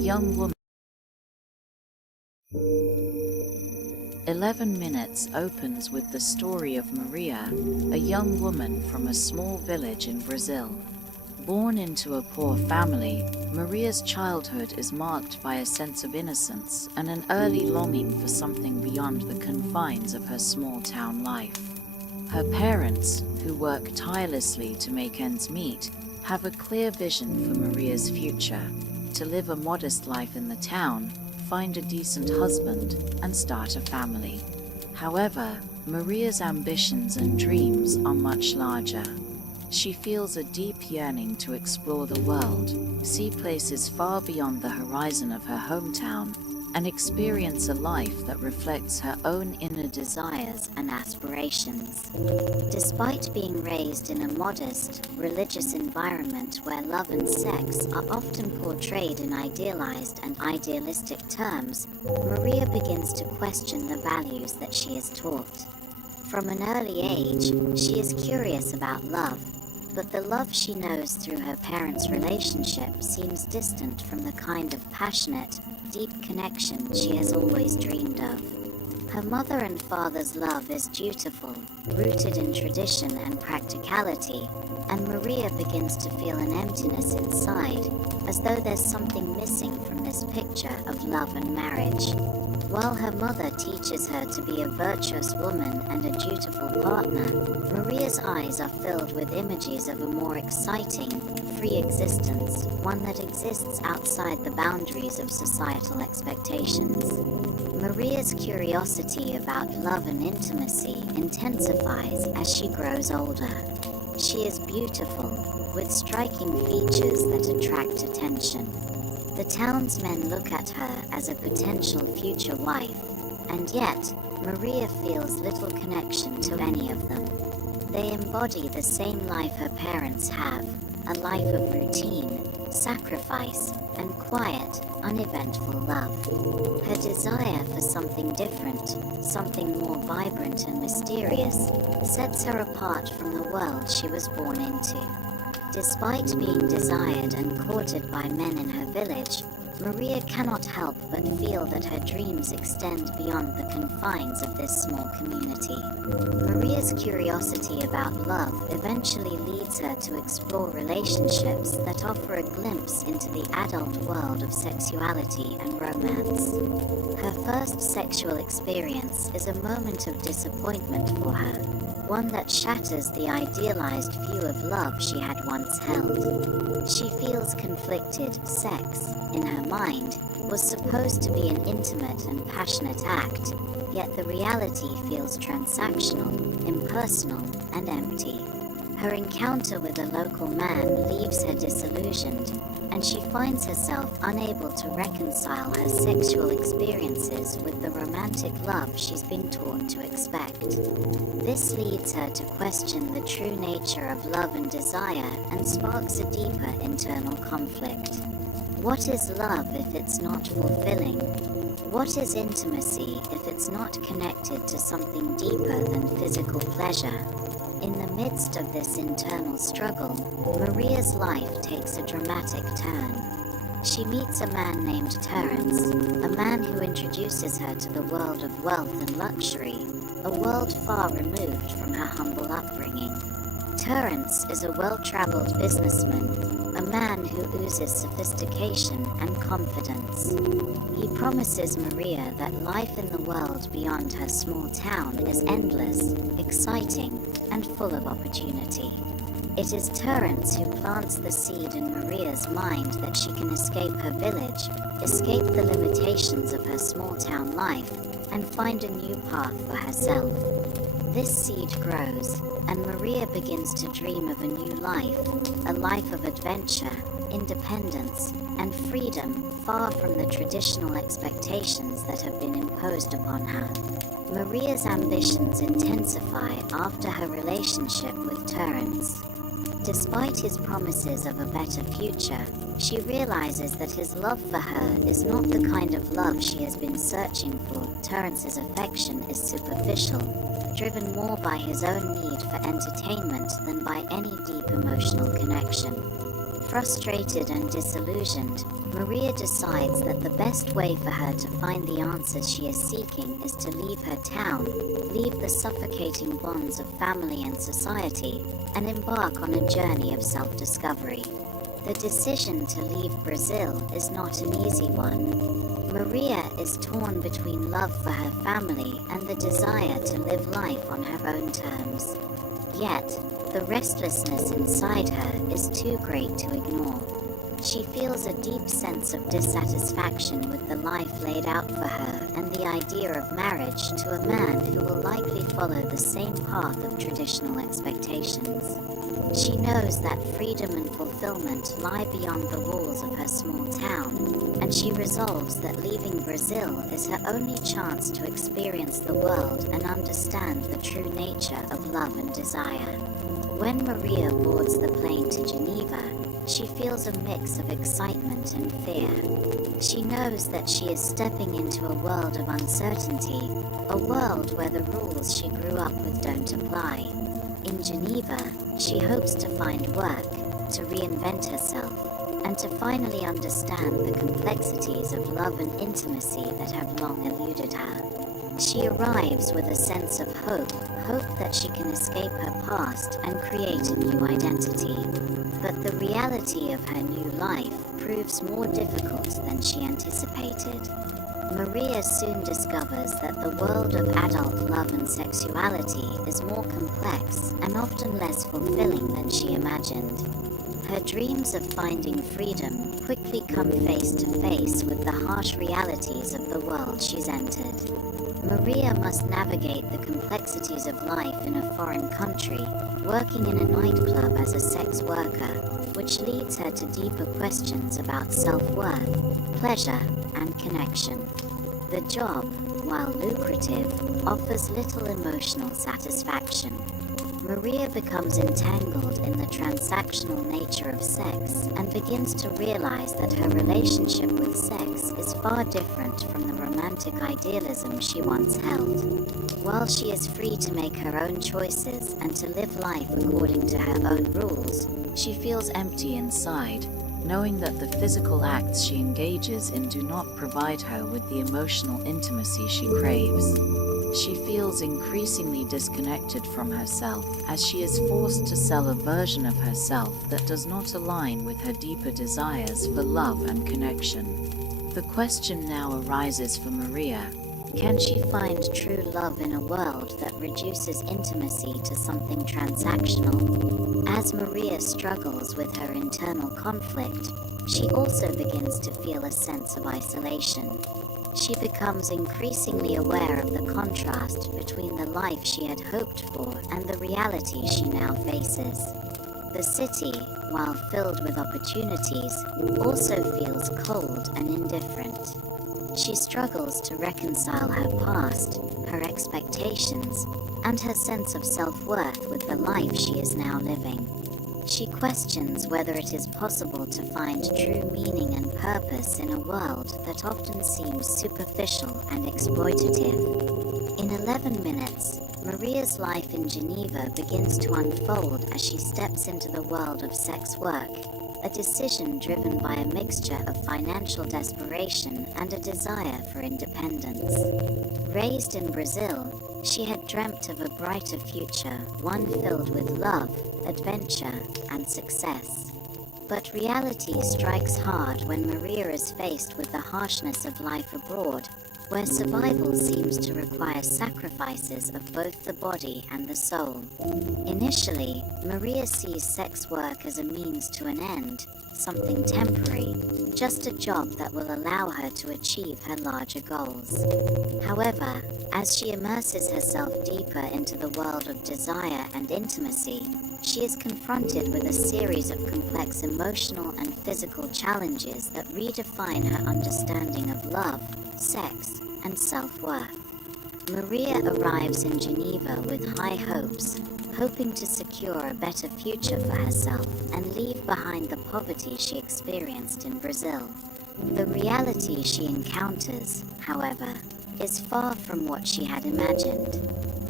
young woman. 11 Minutes opens with the story of Maria, a young woman from a small village in Brazil. Born into a poor family, Maria's childhood is marked by a sense of innocence and an early longing for something beyond the confines of her small-town life. Her parents, who work tirelessly to make ends meet, have a clear vision for Maria's future: to live a modest life in the town, find a decent husband, and start a family. However, Maria's ambitions and dreams are much larger. She feels a deep yearning to explore the world, see places far beyond the horizon of her hometown, and experience a life that reflects her own inner desires and aspirations. Despite being raised in a modest, religious environment where love and sex are often portrayed in idealized and idealistic terms, Maria begins to question the values that she is taught. From an early age, she is curious about love, but the love she knows through her parents' relationship seems distant from the kind of passionate, deep connection she has always dreamed of. Her mother and father's love is dutiful, rooted in tradition and practicality, and Maria begins to feel an emptiness inside, as though there's something missing from this picture of love and marriage. While her mother teaches her to be a virtuous woman and a dutiful partner, Maria's eyes are filled with images of a more exciting, free existence, one that exists outside the boundaries of societal expectations. Maria's curiosity about love and intimacy intensifies as she grows older. She is beautiful, with striking features that attract attention. The townsmen look at her as a potential future wife, and yet, Maria feels little connection to any of them. They embody the same life her parents have, a life of routine, sacrifice, and quiet, uneventful love. Her desire for something different, something more vibrant and mysterious, sets her apart from the world she was born into. Despite being desired and courted by men in her village, Maria cannot help but feel that her dreams extend beyond the confines of this small community. Maria's curiosity about love eventually leads her to explore relationships that offer a glimpse into the adult world of sexuality and romance. Her first sexual experience is a moment of disappointment for her, one that shatters the idealized view of love she had once held. She feels conflicted. Sex, in her mind, was supposed to be an intimate and passionate act, yet the reality feels transactional, impersonal, and empty. Her encounter with a local man leaves her disillusioned, and she finds herself unable to reconcile her sexual experiences with the romantic love she's been taught to expect. This leads her to question the true nature of love and desire and sparks a deeper internal conflict. What is love if it's not fulfilling? What is intimacy if it's not connected to something deeper than physical pleasure? In the midst of this internal struggle, Maria's life takes a dramatic turn. She meets a man named Terence, a man who introduces her to the world of wealth and luxury, a world far removed from her humble upbringing. Terence is a well-traveled businessman, a man who oozes sophistication and confidence. He promises Maria that life in the world beyond her small town is endless, exciting, and full of opportunity. It is Terence who plants the seed in Maria's mind that she can escape her village, escape the limitations of her small town life, and find a new path for herself. This seed grows, and Maria begins to dream of a new life, a life of adventure, independence, and freedom, far from the traditional expectations that have been imposed upon her. Maria's ambitions intensify after her relationship with Terence. Despite his promises of a better future, she realizes that his love for her is not the kind of love she has been searching for. Terence's affection is superficial, driven more by his own need for entertainment than by any deep emotional connection. Frustrated and disillusioned, Maria decides that the best way for her to find the answers she is seeking is to leave her town, leave the suffocating bonds of family and society, and embark on a journey of self-discovery. The decision to leave Brazil is not an easy one. Maria is torn between love for her family and the desire to live life on her own terms. Yet, the restlessness inside her is too great to ignore. She feels a deep sense of dissatisfaction with the life laid out for her and the idea of marriage to a man who will likely follow the same path of traditional expectations. She knows that freedom and fulfillment lie beyond the walls of her small town, and she resolves that leaving Brazil is her only chance to experience the world and understand the true nature of love and desire. When Maria boards the plane to Geneva, she feels a mix of excitement and fear. She knows that she is stepping into a world of uncertainty, a world where the rules she grew up with don't apply. In Geneva, she hopes to find work, to reinvent herself, and to finally understand the complexities of love and intimacy that have long eluded her. She arrives with a sense of hope that she can escape her past and create a new identity. But the reality of her new life proves more difficult than she anticipated. Maria soon discovers that the world of adult love and sexuality is more complex and often less fulfilling than she imagined. Her dreams of finding freedom quickly come face to face with the harsh realities of the world she's entered. Maria must navigate the complexities of life in a foreign country, working in a nightclub as a sex worker, which leads her to deeper questions about self-worth, pleasure, and connection. The job, while lucrative, offers little emotional satisfaction. Maria becomes entangled in the transactional nature of sex and begins to realize that her relationship with sex is far different from the romantic idealism she once held. While she is free to make her own choices and to live life according to her own rules, she feels empty inside, knowing that the physical acts she engages in do not provide her with the emotional intimacy she craves. She feels increasingly disconnected from herself as she is forced to sell a version of herself that does not align with her deeper desires for love and connection. The question now arises for Maria: can she find true love in a world that reduces intimacy to something transactional? As Maria struggles with her internal conflict, she also begins to feel a sense of isolation. She becomes increasingly aware of the contrast between the life she had hoped for and the reality she now faces. The city, while filled with opportunities, also feels cold and indifferent. She struggles to reconcile her past, her expectations, and her sense of self-worth with the life she is now living. She questions whether it is possible to find true meaning and purpose in a world that often seems superficial and exploitative. In 11 minutes, Maria's life in Geneva begins to unfold as she steps into the world of sex work, a decision driven by a mixture of financial desperation and a desire for independence. Raised in Brazil, she had dreamt of a brighter future, one filled with love, adventure, and success. But reality strikes hard when Maria is faced with the harshness of life abroad, where survival seems to require sacrifices of both the body and the soul. Initially, Maria sees sex work as a means to an end, something temporary, just a job that will allow her to achieve her larger goals. However, as she immerses herself deeper into the world of desire and intimacy, she is confronted with a series of complex emotional and physical challenges that redefine her understanding of love, sex, and self-worth. Maria arrives in Geneva with high hopes, hoping to secure a better future for herself and leave behind the poverty she experienced in Brazil. The reality she encounters, however, is far from what she had imagined.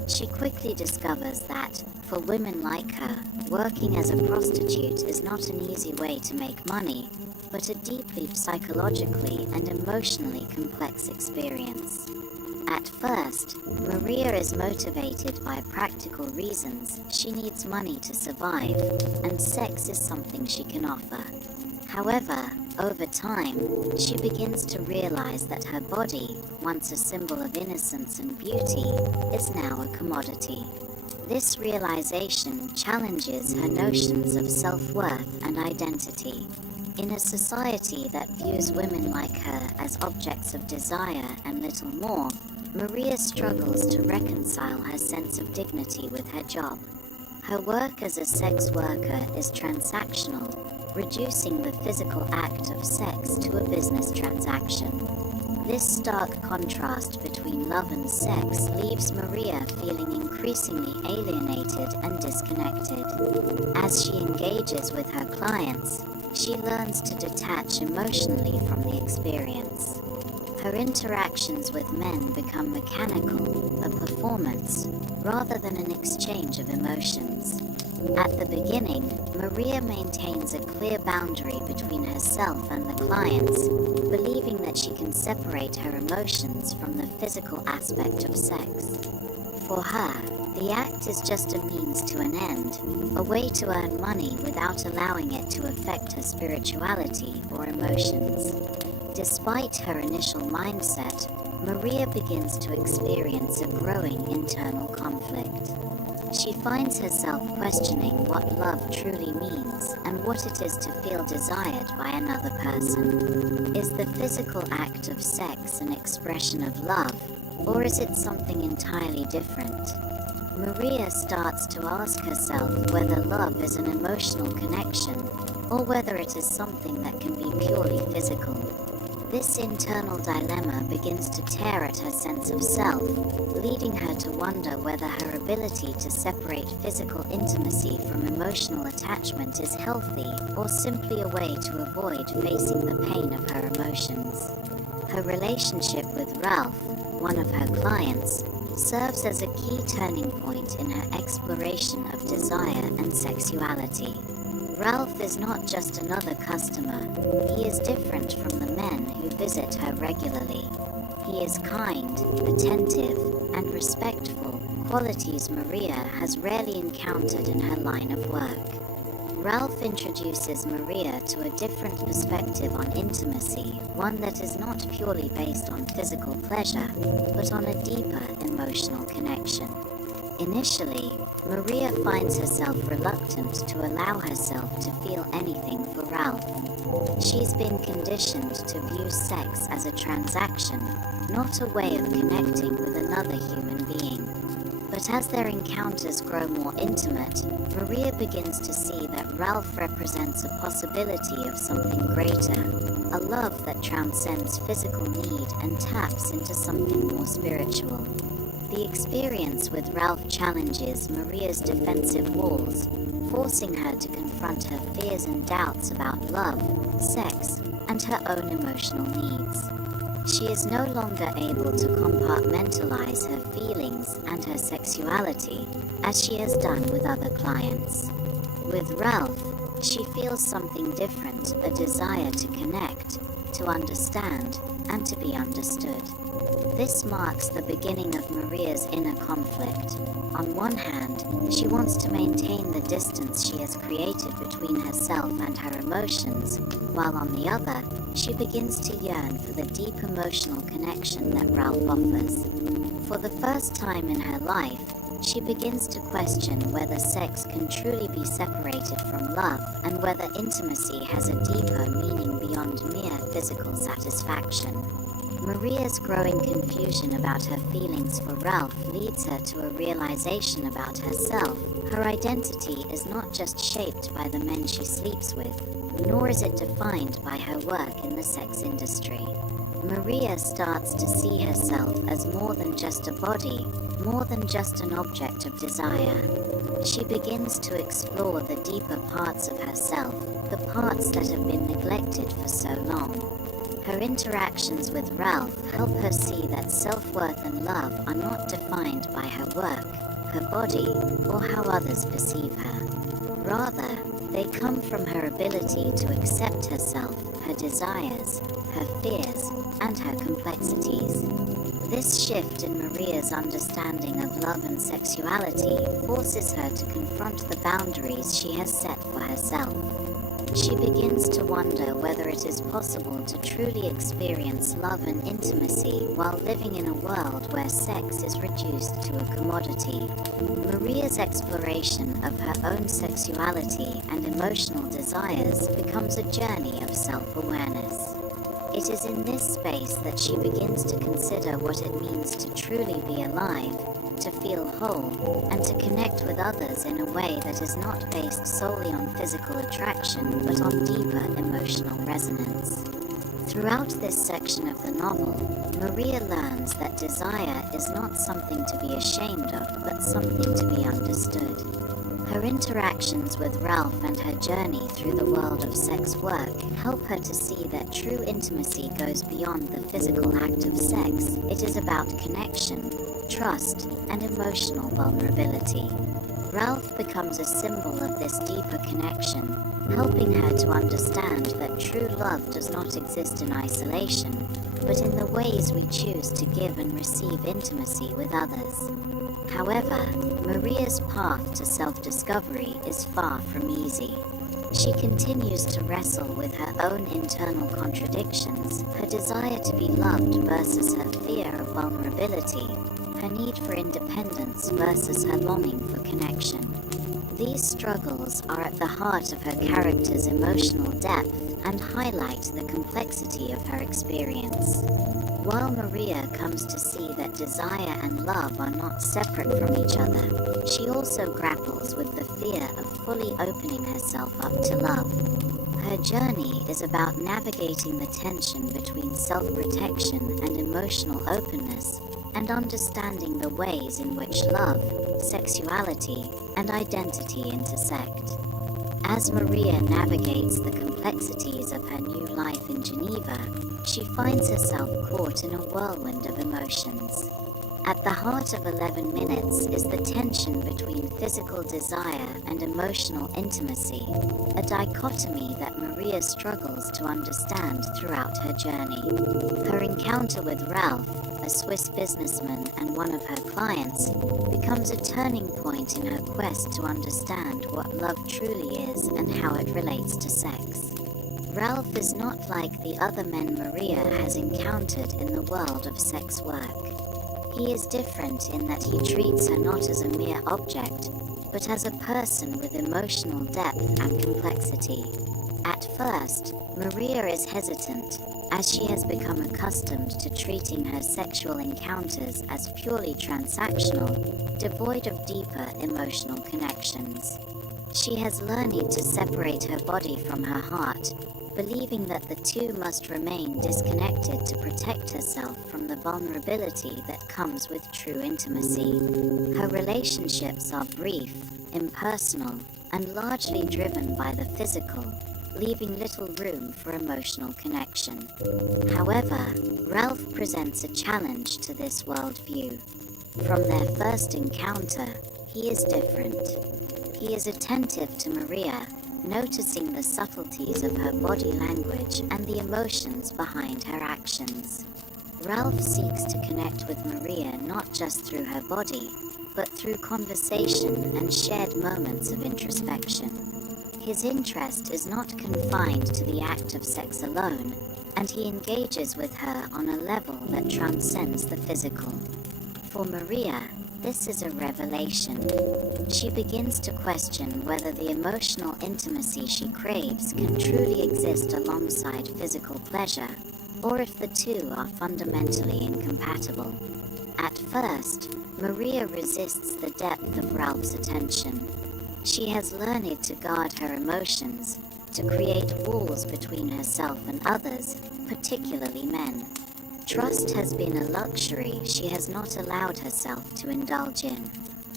She quickly discovers that, for women like her, working as a prostitute is not an easy way to make money, but a deeply psychologically and emotionally complex experience. At first, Maria is motivated by practical reasons. She needs money to survive, and sex is something she can offer. However, over time, she begins to realize that her body, once a symbol of innocence and beauty, is now a commodity. This realization challenges her notions of self-worth and identity. In a society that views women like her as objects of desire and little more, Maria struggles to reconcile her sense of dignity with her job. Her work as a sex worker is transactional, reducing the physical act of sex to a business transaction. This stark contrast between love and sex leaves Maria feeling increasingly alienated and disconnected. As she engages with her clients, she learns to detach emotionally from the experience. Her interactions with men become mechanical, a performance, rather than an exchange of emotions. At the beginning, Maria maintains a clear boundary between herself and the clients, believing that she can separate her emotions from the physical aspect of sex. For her, the act is just a means to an end, a way to earn money without allowing it to affect her spirituality or emotions. Despite her initial mindset, Maria begins to experience a growing internal conflict. She finds herself questioning what love truly means and what it is to feel desired by another person. Is the physical act of sex an expression of love, or is it something entirely different? Maria starts to ask herself whether love is an emotional connection, or whether it is something that can be purely physical. This internal dilemma begins to tear at her sense of self, leading her to wonder whether her ability to separate physical intimacy from emotional attachment is healthy or simply a way to avoid facing the pain of her emotions. Her relationship with Ralph, one of her clients, serves as a key turning point in her exploration of desire and sexuality. Ralph is not just another customer, he is different from the men who visit her regularly. He is kind, attentive, and respectful, qualities Maria has rarely encountered in her line of work. Ralph introduces Maria to a different perspective on intimacy, one that is not purely based on physical pleasure, but on a deeper emotional connection. Initially, Maria finds herself reluctant to allow herself to feel anything for Ralph. She's been conditioned to view sex as a transaction, not a way of connecting with another human being. But as their encounters grow more intimate, Maria begins to see that Ralph represents a possibility of something greater, a love that transcends physical need and taps into something more spiritual. The experience with Ralph challenges Maria's defensive walls, forcing her to confront her fears and doubts about love, sex, and her own emotional needs. She is no longer able to compartmentalize her feelings and her sexuality as she has done with other clients. With Ralph, she feels something different, a desire to connect, to understand, and to be understood. This marks the beginning of Maria's inner conflict. On one hand, she wants to maintain the distance she has created between herself and her emotions, while on the other, she begins to yearn for the deep emotional connection that Ralph offers. For the first time in her life, she begins to question whether sex can truly be separated from love and whether intimacy has a deeper meaning beyond mere physical satisfaction. Maria's growing confusion about her feelings for Ralph leads her to a realization about herself. Her identity is not just shaped by the men she sleeps with, nor is it defined by her work in the sex industry. Maria starts to see herself as more than just a body, more than just an object of desire. She begins to explore the deeper parts of herself, the parts that have been neglected for so long. Her interactions with Ralph help her see that self-worth and love are not defined by her work, her body, or how others perceive her. Rather, they come from her ability to accept herself, her desires, her fears, and her complexities. This shift in Maria's understanding of love and sexuality forces her to confront the boundaries she has set for herself. She begins to wonder whether it is possible to truly experience love and intimacy while living in a world where sex is reduced to a commodity. Maria's exploration of her own sexuality and emotional desires becomes a journey of self-awareness. It is in this space that she begins to consider what it means to truly be alive, to feel whole, and to connect with others in a way that is not based solely on physical attraction but on deeper emotional resonance. Throughout this section of the novel, Maria learns that desire is not something to be ashamed of but something to be understood. Her interactions with Ralph and her journey through the world of sex work help her to see that true intimacy goes beyond the physical act of sex. It is about connection, trust, and emotional vulnerability. Ralph becomes a symbol of this deeper connection, helping her to understand that true love does not exist in isolation, but in the ways we choose to give and receive intimacy with others. However, Maria's path to self-discovery is far from easy. She continues to wrestle with her own internal contradictions, her desire to be loved versus her fear of vulnerability, her need for independence versus her longing for connection. These struggles are at the heart of her character's emotional depth and highlight the complexity of her experience. While Maria comes to see that desire and love are not separate from each other, she also grapples with the fear of fully opening herself up to love. Her journey is about navigating the tension between self-protection and emotional openness, and understanding the ways in which love, sexuality, and identity intersect. As Maria navigates the complexities of her new life in Geneva, she finds herself caught in a whirlwind of emotions. At the heart of 11 Minutes is the tension between physical desire and emotional intimacy, a dichotomy that Maria struggles to understand throughout her journey. Her encounter with Ralph, a Swiss businessman and one of her clients, becomes a turning point in her quest to understand what love truly is and how it relates to sex. Ralph is not like the other men Maria has encountered in the world of sex work. He is different in that he treats her not as a mere object, but as a person with emotional depth and complexity. At first, Maria is hesitant, as she has become accustomed to treating her sexual encounters as purely transactional, devoid of deeper emotional connections. She has learned to separate her body from her heart, believing that the two must remain disconnected to protect herself from the vulnerability that comes with true intimacy. Her relationships are brief, impersonal, and largely driven by the physical, leaving little room for emotional connection. However, Ralph presents a challenge to this worldview. From their first encounter, he is different. He is attentive to Maria, noticing the subtleties of her body language and the emotions behind her actions. Ralph seeks to connect with Maria not just through her body, but through conversation and shared moments of introspection. His interest is not confined to the act of sex alone, and he engages with her on a level that transcends the physical. For Maria, this is a revelation. She begins to question whether the emotional intimacy she craves can truly exist alongside physical pleasure, or if the two are fundamentally incompatible. At first, Maria resists the depth of Ralph's attention. She has learned to guard her emotions, to create walls between herself and others, particularly men. Trust has been a luxury she has not allowed herself to indulge in.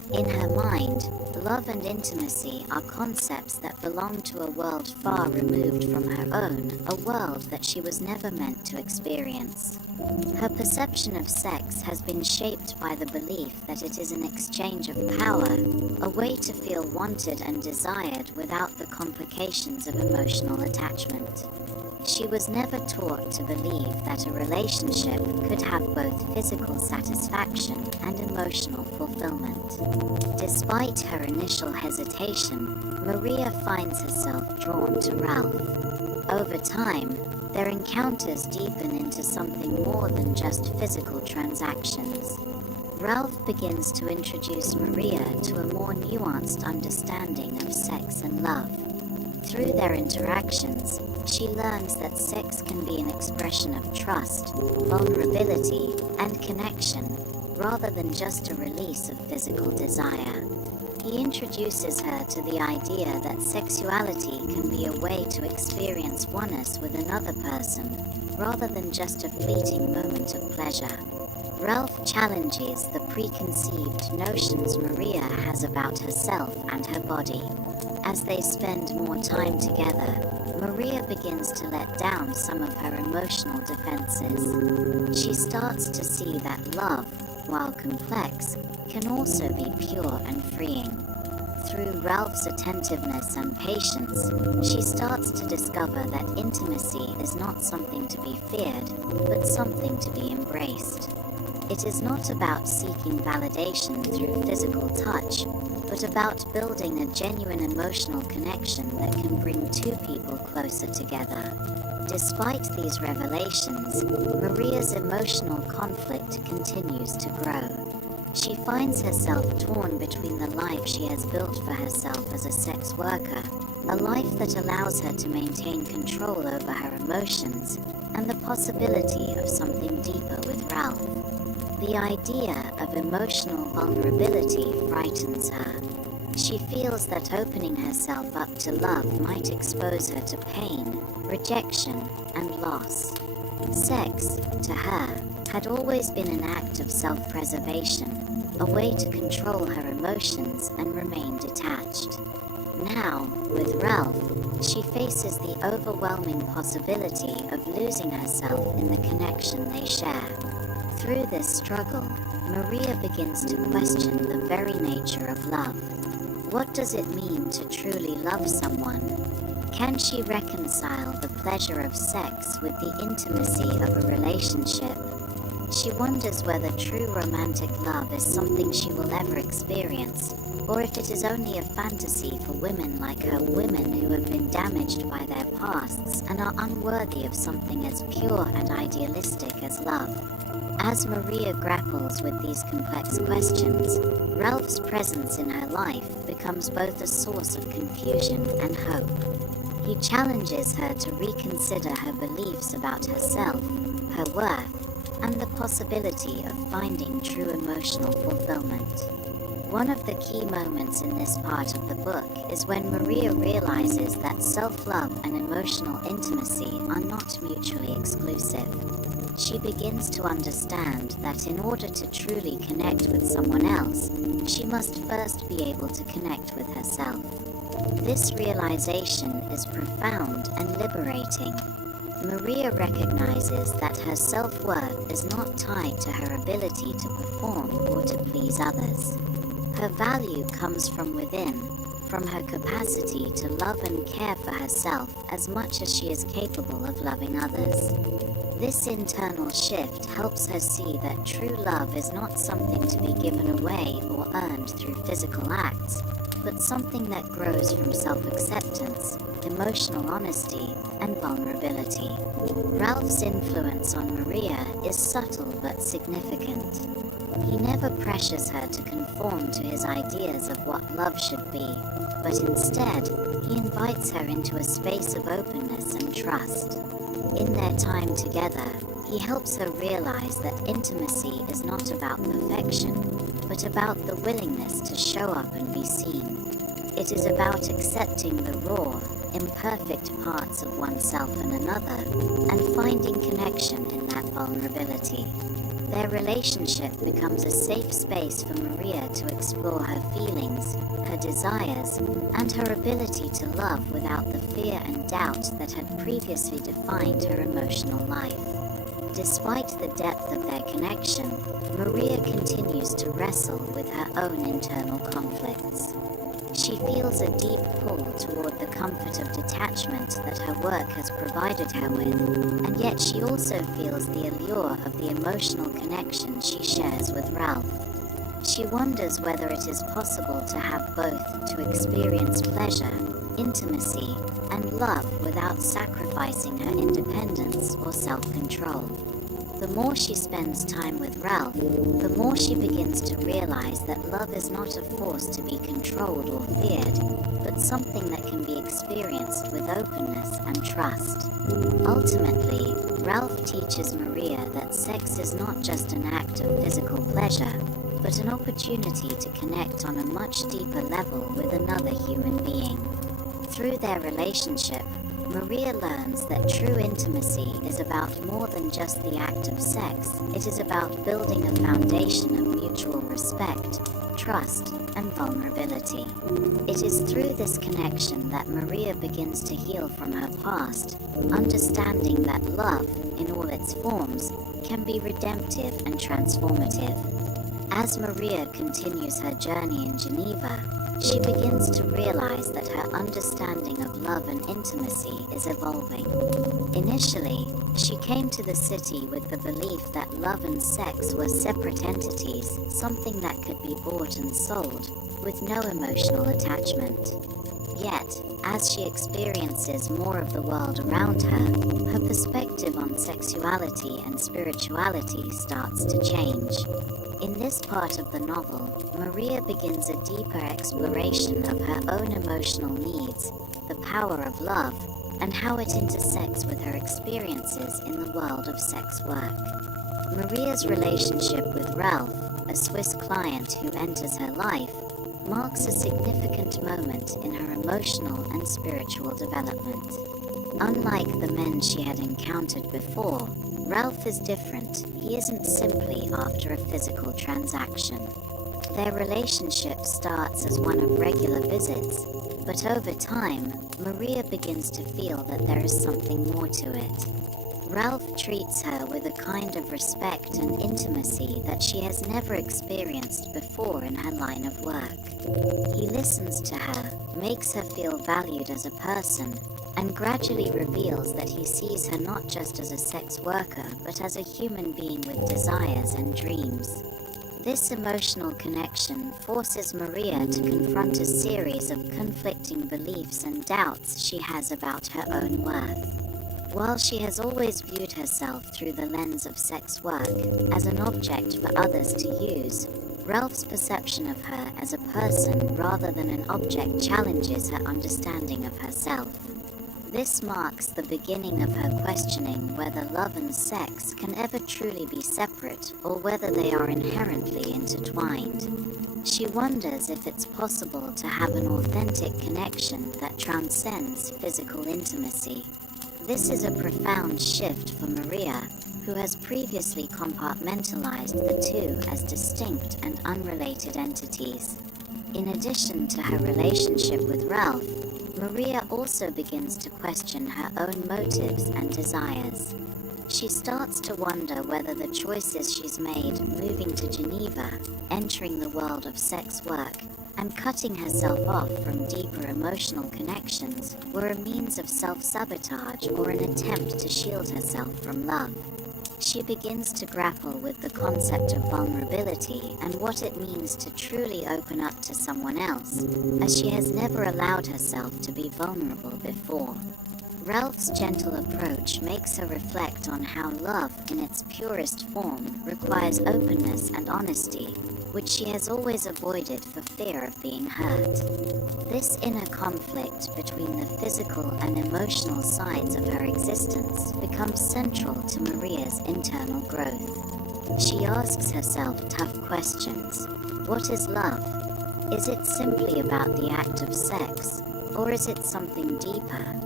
In her mind, love and intimacy are concepts that belong to a world far removed from her own, a world that she was never meant to experience. Her perception of sex has been shaped by the belief that it is an exchange of power, a way to feel wanted and desired without the complications of emotional attachment. She was never taught to believe that a relationship could have both physical satisfaction and emotional fulfillment. Despite her initial hesitation, Maria finds herself drawn to Ralph. Over time, their encounters deepen into something more than just physical transactions. Ralph begins to introduce Maria to a more nuanced understanding of sex and love. Through their interactions, she learns that sex can be an expression of trust, vulnerability, and connection, rather than just a release of physical desire. He introduces her to the idea that sexuality can be a way to experience oneness with another person, rather than just a fleeting moment of pleasure. Ralph challenges the preconceived notions Maria has about herself and her body. As they spend more time together, Maria begins to let down some of her emotional defenses. She starts to see that love, while complex, can also be pure and freeing. Through Ralph's attentiveness and patience, she starts to discover that intimacy is not something to be feared, but something to be embraced. It is not about seeking validation through physical touch, but about building a genuine emotional connection that can bring two people closer together. Despite these revelations, Maria's emotional conflict continues to grow. She finds herself torn between the life she has built for herself as a sex worker, a life that allows her to maintain control over her emotions, and the possibility of something deeper with Ralph. The idea of emotional vulnerability frightens her. She feels that opening herself up to love might expose her to pain, rejection, and loss. Sex, to her, had always been an act of self-preservation, a way to control her emotions and remain detached. Now, with Ralph, she faces the overwhelming possibility of losing herself in the connection they share. Through this struggle, Maria begins to question the very nature of love. What does it mean to truly love someone? Can she reconcile the pleasure of sex with the intimacy of a relationship? She wonders whether true romantic love is something she will ever experience, or if it is only a fantasy for women like her, women who have been damaged by their pasts and are unworthy of something as pure and idealistic as love. As Maria grapples with these complex questions, Ralph's presence in her life becomes both a source of confusion and hope. He challenges her to reconsider her beliefs about herself, her worth, and the possibility of finding true emotional fulfillment. One of the key moments in this part of the book is when Maria realizes that self-love and emotional intimacy are not mutually exclusive. She begins to understand that in order to truly connect with someone else, she must first be able to connect with herself. This realization is profound and liberating. Maria recognizes that her self-worth is not tied to her ability to perform or to please others. Her value comes from within, from her capacity to love and care for herself as much as she is capable of loving others. This internal shift helps her see that true love is not something to be given away or earned through physical acts, but something that grows from self-acceptance, emotional honesty, and vulnerability. Ralph's influence on Maria is subtle but significant. He never pressures her to conform to his ideas of what love should be, but instead, he invites her into a space of openness and trust. In their time together, he helps her realize that intimacy is not about perfection, but about the willingness to show up and be seen. It is about accepting the raw, imperfect parts of oneself and another, and finding connection in that vulnerability. Their relationship becomes a safe space for Maria to explore her feelings, her desires, and her ability to love without the fear and doubt that had previously defined her emotional life. Despite the depth of their connection, Maria continues to wrestle with her own internal conflicts. She feels a deep pull toward the comfort of detachment that her work has provided her with, and yet she also feels the allure of the emotional connection she shares with Ralph. She wonders whether it is possible to have both, to experience pleasure, intimacy, and love without sacrificing her independence or self-control. The more she spends time with Ralph, the more she begins to realize that love is not a force to be controlled or feared, but something that can be experienced with openness and trust. Ultimately, Ralph teaches Maria that sex is not just an act of physical pleasure, but an opportunity to connect on a much deeper level with another human being. Through their relationship, Maria learns that true intimacy is about more than just the act of sex. It is about building a foundation of mutual respect, trust, and vulnerability. It is through this connection that Maria begins to heal from her past, understanding that love, in all its forms, can be redemptive and transformative. As Maria continues her journey in Geneva, she begins to realize that her understanding of love and intimacy is evolving. Initially, she came to the city with the belief that love and sex were separate entities, something that could be bought and sold, with no emotional attachment. Yet, as she experiences more of the world around her, her perspective on sexuality and spirituality starts to change. In this part of the novel, Maria begins a deeper exploration of her own emotional needs, the power of love, and how it intersects with her experiences in the world of sex work. Maria's relationship with Ralph, a Swiss client who enters her life, marks a significant moment in her emotional and spiritual development. Unlike the men she had encountered before, Ralph is different. He isn't simply after a physical transaction. Their relationship starts as one of regular visits, but over time, Maria begins to feel that there is something more to it. Ralph treats her with a kind of respect and intimacy that she has never experienced before in her line of work. He listens to her, makes her feel valued as a person, and gradually reveals that he sees her not just as a sex worker, but as a human being with desires and dreams. This emotional connection forces Maria to confront a series of conflicting beliefs and doubts she has about her own worth. While she has always viewed herself through the lens of sex work as an object for others to use, Ralph's perception of her as a person rather than an object challenges her understanding of herself. This marks the beginning of her questioning whether love and sex can ever truly be separate or whether they are inherently intertwined. She wonders if it's possible to have an authentic connection that transcends physical intimacy. This is a profound shift for Maria, who has previously compartmentalized the two as distinct and unrelated entities. In addition to her relationship with Ralph, Maria also begins to question her own motives and desires. She starts to wonder whether the choices she's made moving to Geneva, entering the world of sex work, and cutting herself off from deeper emotional connections were a means of self-sabotage or an attempt to shield herself from love. She begins to grapple with the concept of vulnerability and what it means to truly open up to someone else, as she has never allowed herself to be vulnerable before. Ralph's gentle approach makes her reflect on how love, in its purest form, requires openness and honesty, which she has always avoided for fear of being hurt. This inner conflict between the physical and emotional sides of her existence becomes central to Maria's internal growth. She asks herself tough questions. What is love? Is it simply about the act of sex, or is it something deeper?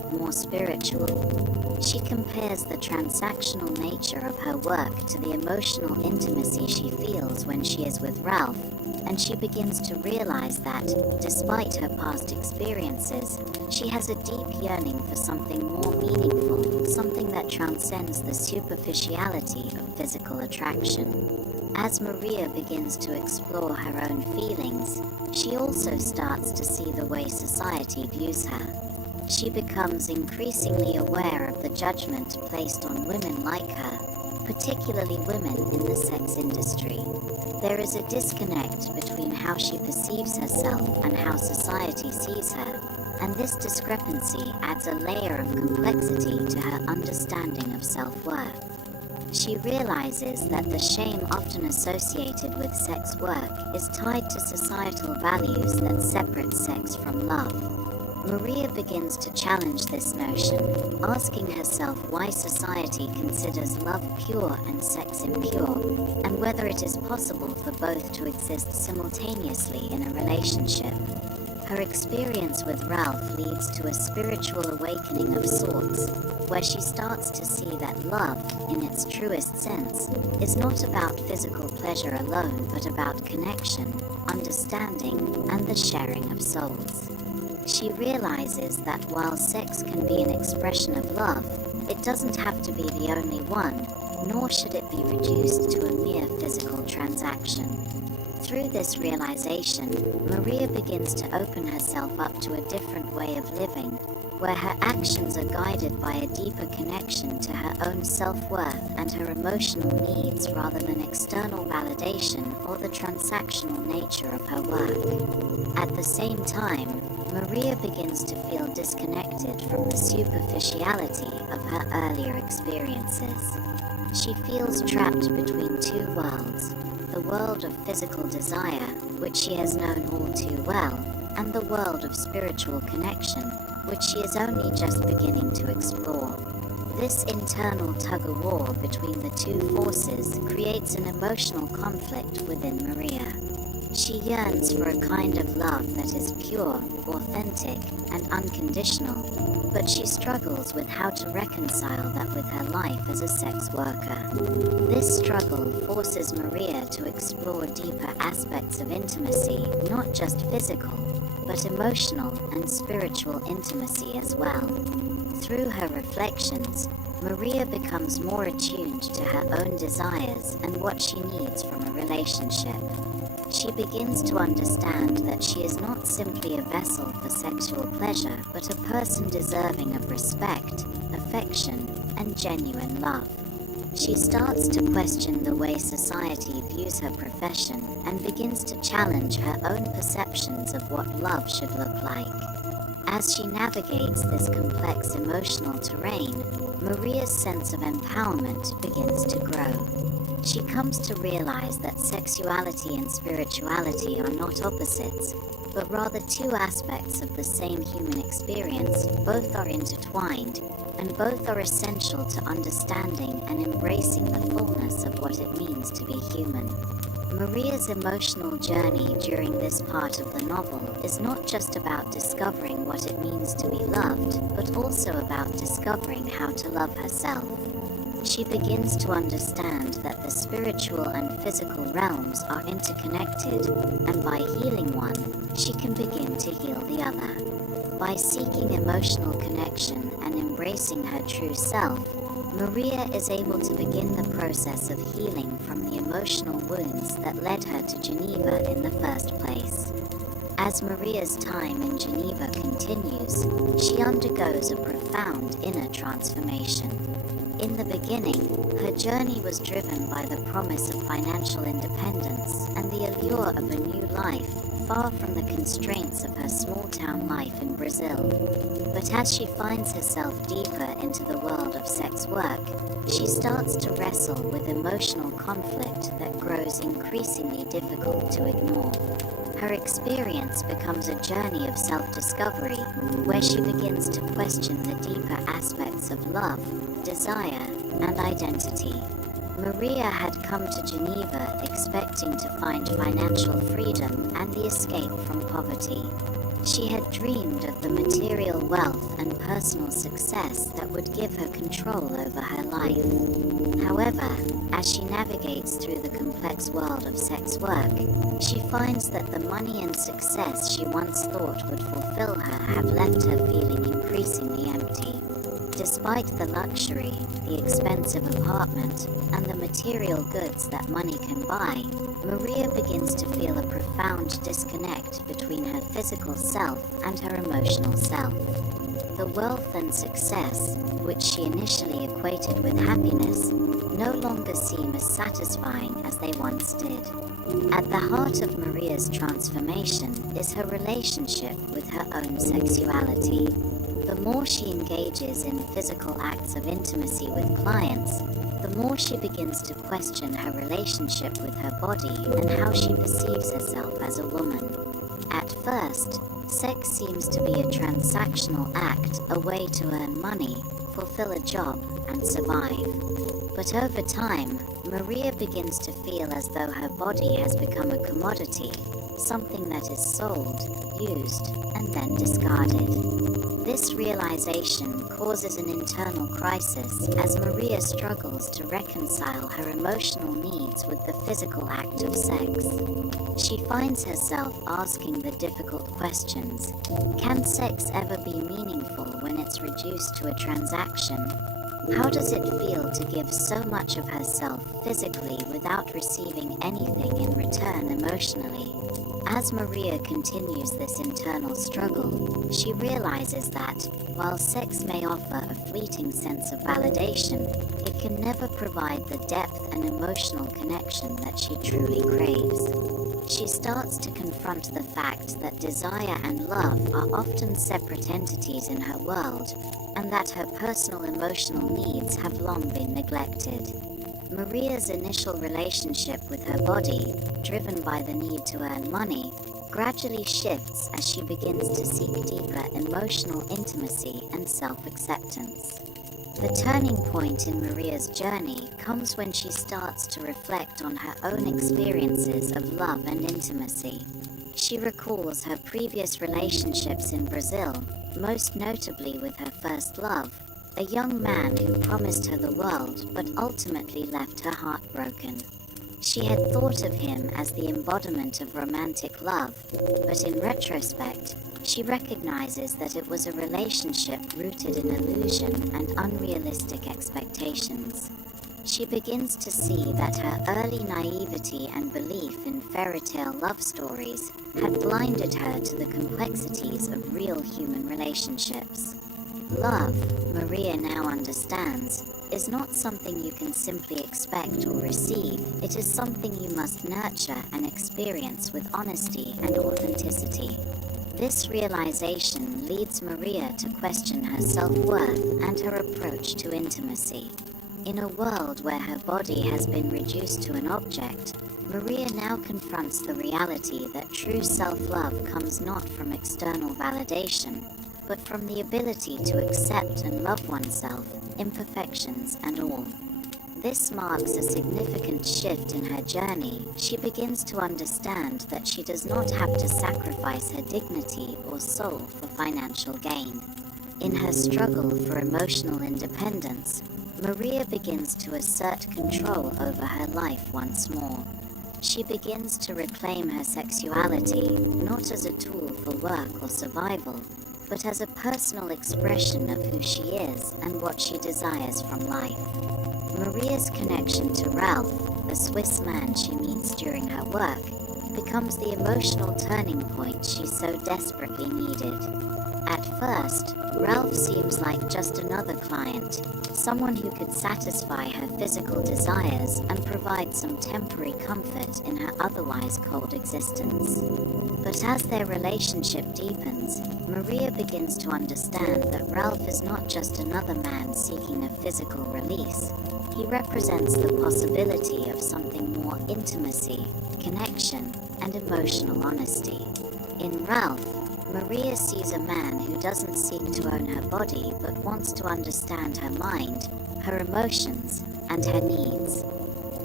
more spiritual. She compares the transactional nature of her work to the emotional intimacy she feels when she is with Ralph, and she begins to realize that, despite her past experiences, she has a deep yearning for something more meaningful, something that transcends the superficiality of physical attraction. As Maria begins to explore her own feelings, she also starts to see the way society views her. She becomes increasingly aware of the judgment placed on women like her, particularly women in the sex industry. There is a disconnect between how she perceives herself and how society sees her, and this discrepancy adds a layer of complexity to her understanding of self-worth. She realizes that the shame often associated with sex work is tied to societal values that separate sex from love. Maria begins to challenge this notion, asking herself why society considers love pure and sex impure, and whether it is possible for both to exist simultaneously in a relationship. Her experience with Ralph leads to a spiritual awakening of sorts, where she starts to see that love, in its truest sense, is not about physical pleasure alone, but about connection, understanding, and the sharing of souls. She realizes that while sex can be an expression of love, it doesn't have to be the only one, nor should it be reduced to a mere physical transaction. Through this realization, Maria begins to open herself up to a different way of living, where her actions are guided by a deeper connection to her own self-worth and her emotional needs rather than external validation or the transactional nature of her work. At the same time, Maria begins to feel disconnected from the superficiality of her earlier experiences. She feels trapped between two worlds, the world of physical desire, which she has known all too well, and the world of spiritual connection, which she is only just beginning to explore. This internal tug-of-war between the two forces creates an emotional conflict within Maria. She yearns for a kind of love that is pure, authentic, and unconditional, but she struggles with how to reconcile that with her life as a sex worker. This struggle forces Maria to explore deeper aspects of intimacy, not just physical, but emotional and spiritual intimacy as well. Through her reflections, Maria becomes more attuned to her own desires and what she needs from a relationship. She begins to understand that she is not simply a vessel for sexual pleasure, but a person deserving of respect, affection, and genuine love. She starts to question the way society views her profession and begins to challenge her own perceptions of what love should look like. As she navigates this complex emotional terrain, Maria's sense of empowerment begins to grow. She comes to realize that sexuality and spirituality are not opposites, but rather two aspects of the same human experience. Both are intertwined, and both are essential to understanding and embracing the fullness of what it means to be human. Maria's emotional journey during this part of the novel is not just about discovering what it means to be loved, but also about discovering how to love herself. She begins to understand that the spiritual and physical realms are interconnected, and by healing one, she can begin to heal the other. By seeking emotional connection and embracing her true self, Maria is able to begin the process of healing from the emotional wounds that led her to Geneva in the first place. As Maria's time in Geneva continues, she undergoes a profound inner transformation. In the beginning, her journey was driven by the promise of financial independence and the allure of a new life, far from the constraints of her small-town life in Brazil. But as she finds herself deeper into the world of sex work, she starts to wrestle with emotional conflict that grows increasingly difficult to ignore. Her experience becomes a journey of self-discovery, where she begins to question the deeper aspects of love, desire, and identity. Maria had come to Geneva expecting to find financial freedom and the escape from poverty. She had dreamed of the material wealth and personal success that would give her control over her life. However, as she navigates through the complex world of sex work, she finds that the money and success she once thought would fulfill her have left her feeling increasingly empty. Despite the luxury, the expensive apartment, and the material goods that money can buy, Maria begins to feel a profound disconnect between her physical self and her emotional self. The wealth and success, which she initially equated with happiness, no longer seem as satisfying as they once did. At the heart of Maria's transformation is her relationship with her own sexuality. The more she engages in physical acts of intimacy with clients, the more she begins to question her relationship with her body and how she perceives herself as a woman. At first, sex seems to be a transactional act, a way to earn money, fulfill a job, and survive. But over time, Maria begins to feel as though her body has become a commodity, something that is sold, used, and then discarded. This realization causes an internal crisis as Maria struggles to reconcile her emotional needs with the physical act of sex. She finds herself asking the difficult questions. Can sex ever be meaningful when it's reduced to a transaction? How does it feel to give so much of herself physically without receiving anything in return emotionally? As Maria continues this internal struggle, she realizes that, while sex may offer a fleeting sense of validation, it can never provide the depth and emotional connection that she truly craves. She starts to confront the fact that desire and love are often separate entities in her world, and that her personal emotional needs have long been neglected. Maria's initial relationship with her body, driven by the need to earn money, gradually shifts as she begins to seek deeper emotional intimacy and self-acceptance. The turning point in Maria's journey comes when she starts to reflect on her own experiences of love and intimacy. She recalls her previous relationships in Brazil, most notably with her first love, a young man who promised her the world but ultimately left her heartbroken. She had thought of him as the embodiment of romantic love, but in retrospect, she recognizes that it was a relationship rooted in illusion and unrealistic expectations. She begins to see that her early naivety and belief in fairy tale love stories had blinded her to the complexities of real human relationships. Love, Maria now understands, is not something you can simply expect or receive. It is something you must nurture and experience with honesty and authenticity. This realization leads Maria to question her self-worth and her approach to intimacy. In a world where her body has been reduced to an object, Maria now confronts the reality that true self-love comes not from external validation, but from the ability to accept and love oneself, imperfections and all. This marks a significant shift in her journey. She begins to understand that she does not have to sacrifice her dignity or soul for financial gain. In her struggle for emotional independence, Maria begins to assert control over her life once more. She begins to reclaim her sexuality, not as a tool for work or survival, but as a personal expression of who she is and what she desires from life. Maria's connection to Ralph, a Swiss man she meets during her work, becomes the emotional turning point she so desperately needed. At first, Ralph seems like just another client, someone who could satisfy her physical desires and provide some temporary comfort in her otherwise cold existence. But as their relationship deepens, Maria begins to understand that Ralph is not just another man seeking a physical release. He represents the possibility of something more: intimacy, connection, and emotional honesty. In Ralph, Maria sees a man who doesn't seek to own her body but wants to understand her mind, her emotions, and her needs.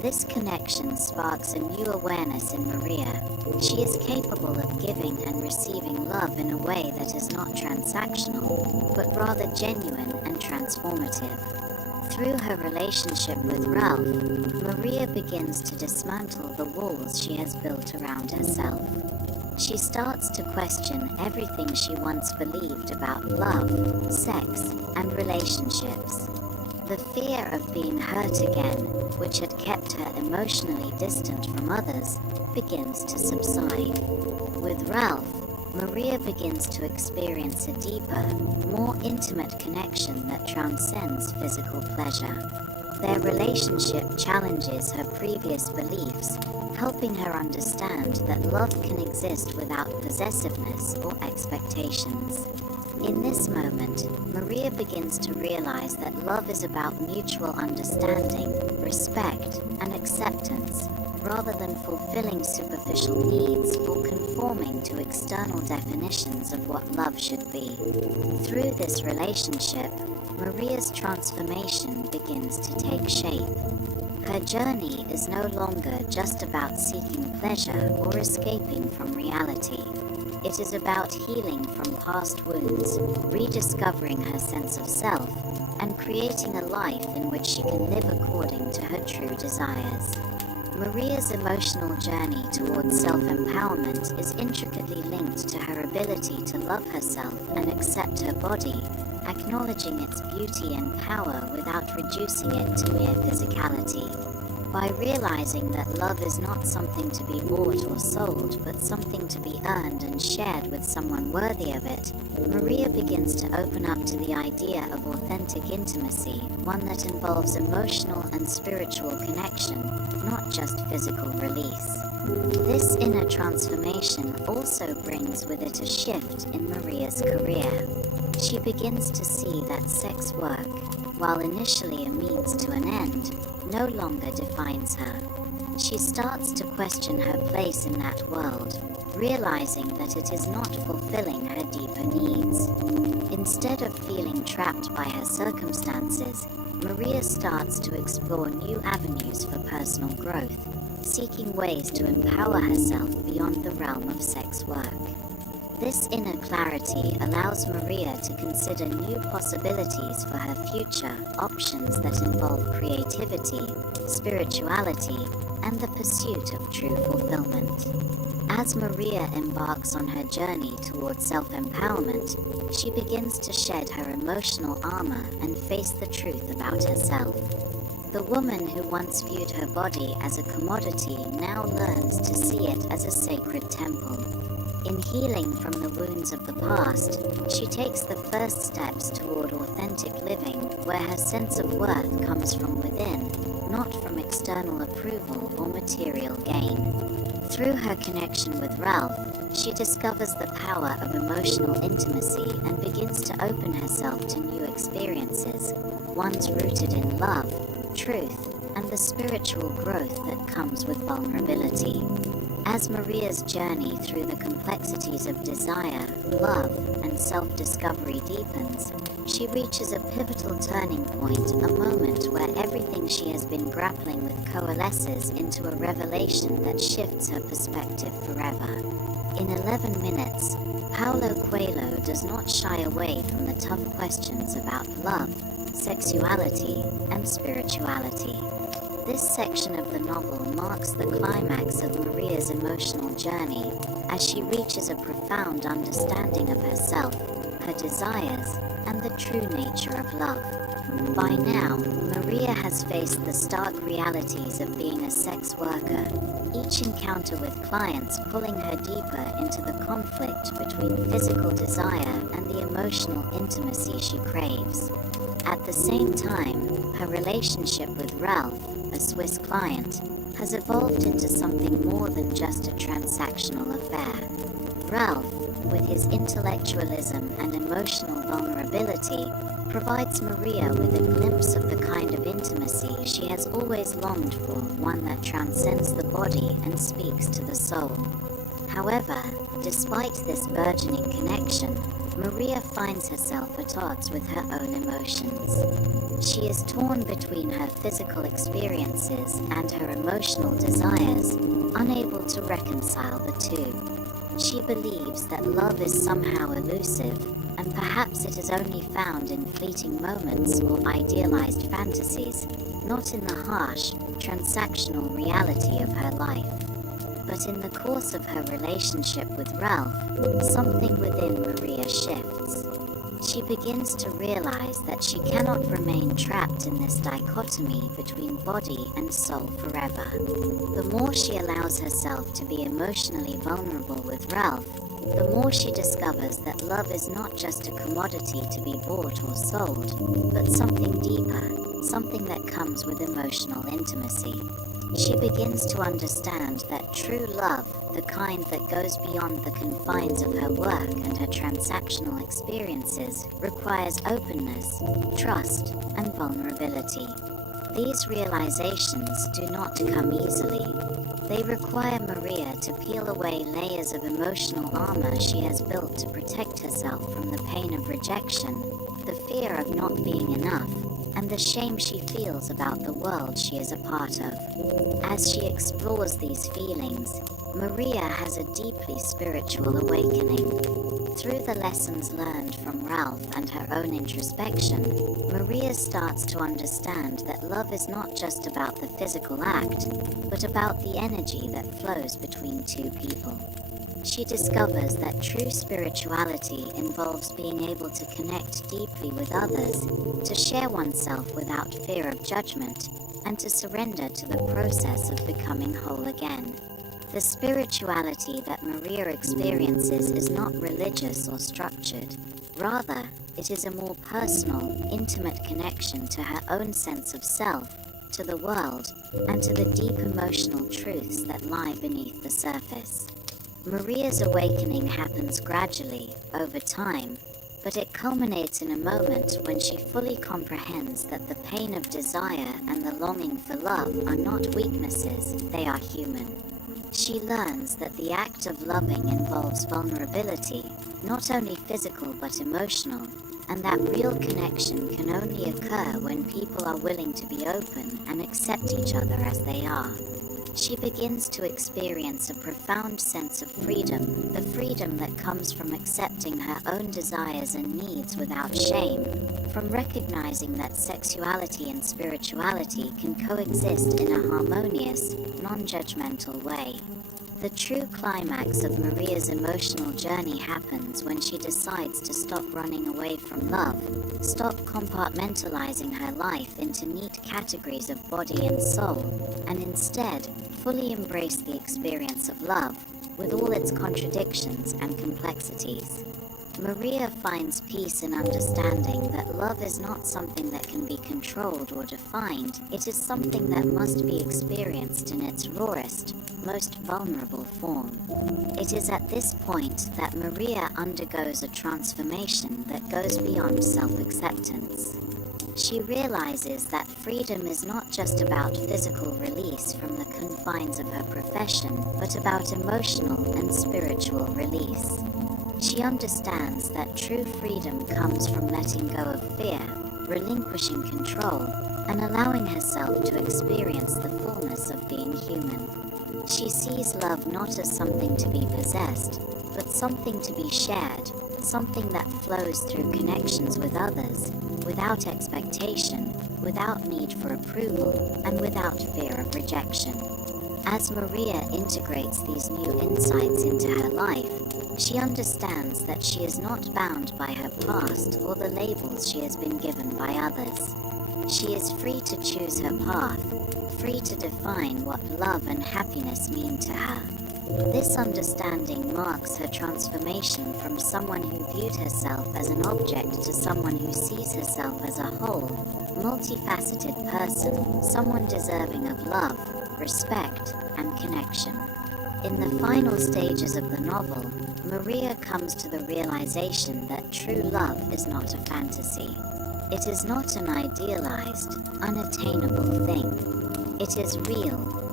This connection sparks a new awareness in Maria. She is capable of giving and receiving love in a way that is not transactional, but rather genuine and transformative. Through her relationship with Ralph, Maria begins to dismantle the walls she has built around herself. She starts to question everything she once believed about love, sex, and relationships. The fear of being hurt again, which had kept her emotionally distant from others, begins to subside. With Ralph, Maria begins to experience a deeper, more intimate connection that transcends physical pleasure. Their relationship challenges her previous beliefs, helping her understand that love can exist without possessiveness or expectations. In this moment, Maria begins to realize that love is about mutual understanding, respect, and acceptance, rather than fulfilling superficial needs or conforming to external definitions of what love should be. Through this relationship, Maria's transformation begins to take shape. Her journey is no longer just about seeking pleasure or escaping from reality. It is about healing from past wounds, rediscovering her sense of self, and creating a life in which she can live according to her true desires. Maria's emotional journey towards self-empowerment is intricately linked to her ability to love herself and accept her body, acknowledging its beauty and power without reducing it to mere physicality. By realizing that love is not something to be bought or sold, but something to be earned and shared with someone worthy of it, Maria begins to open up to the idea of authentic intimacy, one that involves emotional and spiritual connection, not just physical release. This inner transformation also brings with it a shift in Maria's career. She begins to see that sex work, while initially a means to an end, no longer defines her. She starts to question her place in that world, realizing that it is not fulfilling her deeper needs. Instead of feeling trapped by her circumstances, Maria starts to explore new avenues for personal growth, seeking ways to empower herself beyond the realm of sex work. This inner clarity allows Maria to consider new possibilities for her future, options that involve creativity, spirituality, and the pursuit of true fulfillment. As Maria embarks on her journey towards self-empowerment, she begins to shed her emotional armor and face the truth about herself. The woman who once viewed her body as a commodity now learns to see it as a sacred temple. In healing from the wounds of the past, she takes the first steps toward authentic living, where her sense of worth comes from within, not from external approval or material gain. Through her connection with Ralph, she discovers the power of emotional intimacy and begins to open herself to new experiences, ones rooted in love, truth, and the spiritual growth that comes with vulnerability. As Maria's journey through the complexities of desire, love, and self-discovery deepens, she reaches a pivotal turning point, a moment where everything she has been grappling with coalesces into a revelation that shifts her perspective forever. In 11 minutes, Paulo Coelho does not shy away from the tough questions about love, sexuality, and spirituality. This section of the novel marks the climax of Maria's emotional journey as she reaches a profound understanding of herself, her desires, and the true nature of love. By now, Maria has faced the stark realities of being a sex worker, each encounter with clients pulling her deeper into the conflict between physical desire and the emotional intimacy she craves. At the same time, her relationship with Ralph, a Swiss client, has evolved into something more than just a transactional affair. Ralph, with his intellectualism and emotional vulnerability, provides Maria with a glimpse of the kind of intimacy she has always longed for, one that transcends the body and speaks to the soul. However, despite this burgeoning connection, Maria finds herself at odds with her own emotions. She is torn between her physical experiences and her emotional desires, unable to reconcile the two. She believes that love is somehow elusive, and perhaps it is only found in fleeting moments or idealized fantasies, not in the harsh, transactional reality of her life. But in the course of her relationship with Ralph, something within Maria shifts. She begins to realize that she cannot remain trapped in this dichotomy between body and soul forever. The more she allows herself to be emotionally vulnerable with Ralph, the more she discovers that love is not just a commodity to be bought or sold, but something deeper, something that comes with emotional intimacy. She begins to understand that true love, the kind that goes beyond the confines of her work and her transactional experiences, requires openness, trust, and vulnerability. These realizations do not come easily. They require Maria to peel away layers of emotional armor she has built to protect herself from the pain of rejection, the fear of not being enough, and the shame she feels about the world she is a part of. As she explores these feelings, Maria has a deeply spiritual awakening. Through the lessons learned from Ralph and her own introspection, Maria starts to understand that love is not just about the physical act, but about the energy that flows between two people. She discovers that true spirituality involves being able to connect deeply with others, to share oneself without fear of judgment, and to surrender to the process of becoming whole again. The spirituality that Maria experiences is not religious or structured. Rather, it is a more personal, intimate connection to her own sense of self, to the world, and to the deep emotional truths that lie beneath the surface. Maria's awakening happens gradually, over time, but it culminates in a moment when she fully comprehends that the pain of desire and the longing for love are not weaknesses, they are human. She learns that the act of loving involves vulnerability, not only physical but emotional, and that real connection can only occur when people are willing to be open and accept each other as they are. She begins to experience a profound sense of freedom, the freedom that comes from accepting her own desires and needs without shame, from recognizing that sexuality and spirituality can coexist in a harmonious, non-judgmental way. The true climax of Maria's emotional journey happens when she decides to stop running away from love, stop compartmentalizing her life into neat categories of body and soul, and instead fully embrace the experience of love, with all its contradictions and complexities. Maria finds peace in understanding that love is not something that can be controlled or defined. It is something that must be experienced in its rawest, most vulnerable form. It is at this point that Maria undergoes a transformation that goes beyond self-acceptance. She realizes that freedom is not just about physical release from the confines of her profession, but about emotional and spiritual release. She understands that true freedom comes from letting go of fear, relinquishing control, and allowing herself to experience the fullness of being human. She sees love not as something to be possessed, but something to be shared, something that flows through connections with others, without expectation, without need for approval, and without fear of rejection. As Maria integrates these new insights into her life, she understands that she is not bound by her past or the labels she has been given by others. She is free to choose her path, free to define what love and happiness mean to her. This understanding marks her transformation from someone who viewed herself as an object to someone who sees herself as a whole, multifaceted person, someone deserving of love, respect, and connection. In the final stages of the novel, Maria comes to the realization that true love is not a fantasy. It is not an idealized, unattainable thing. It is real,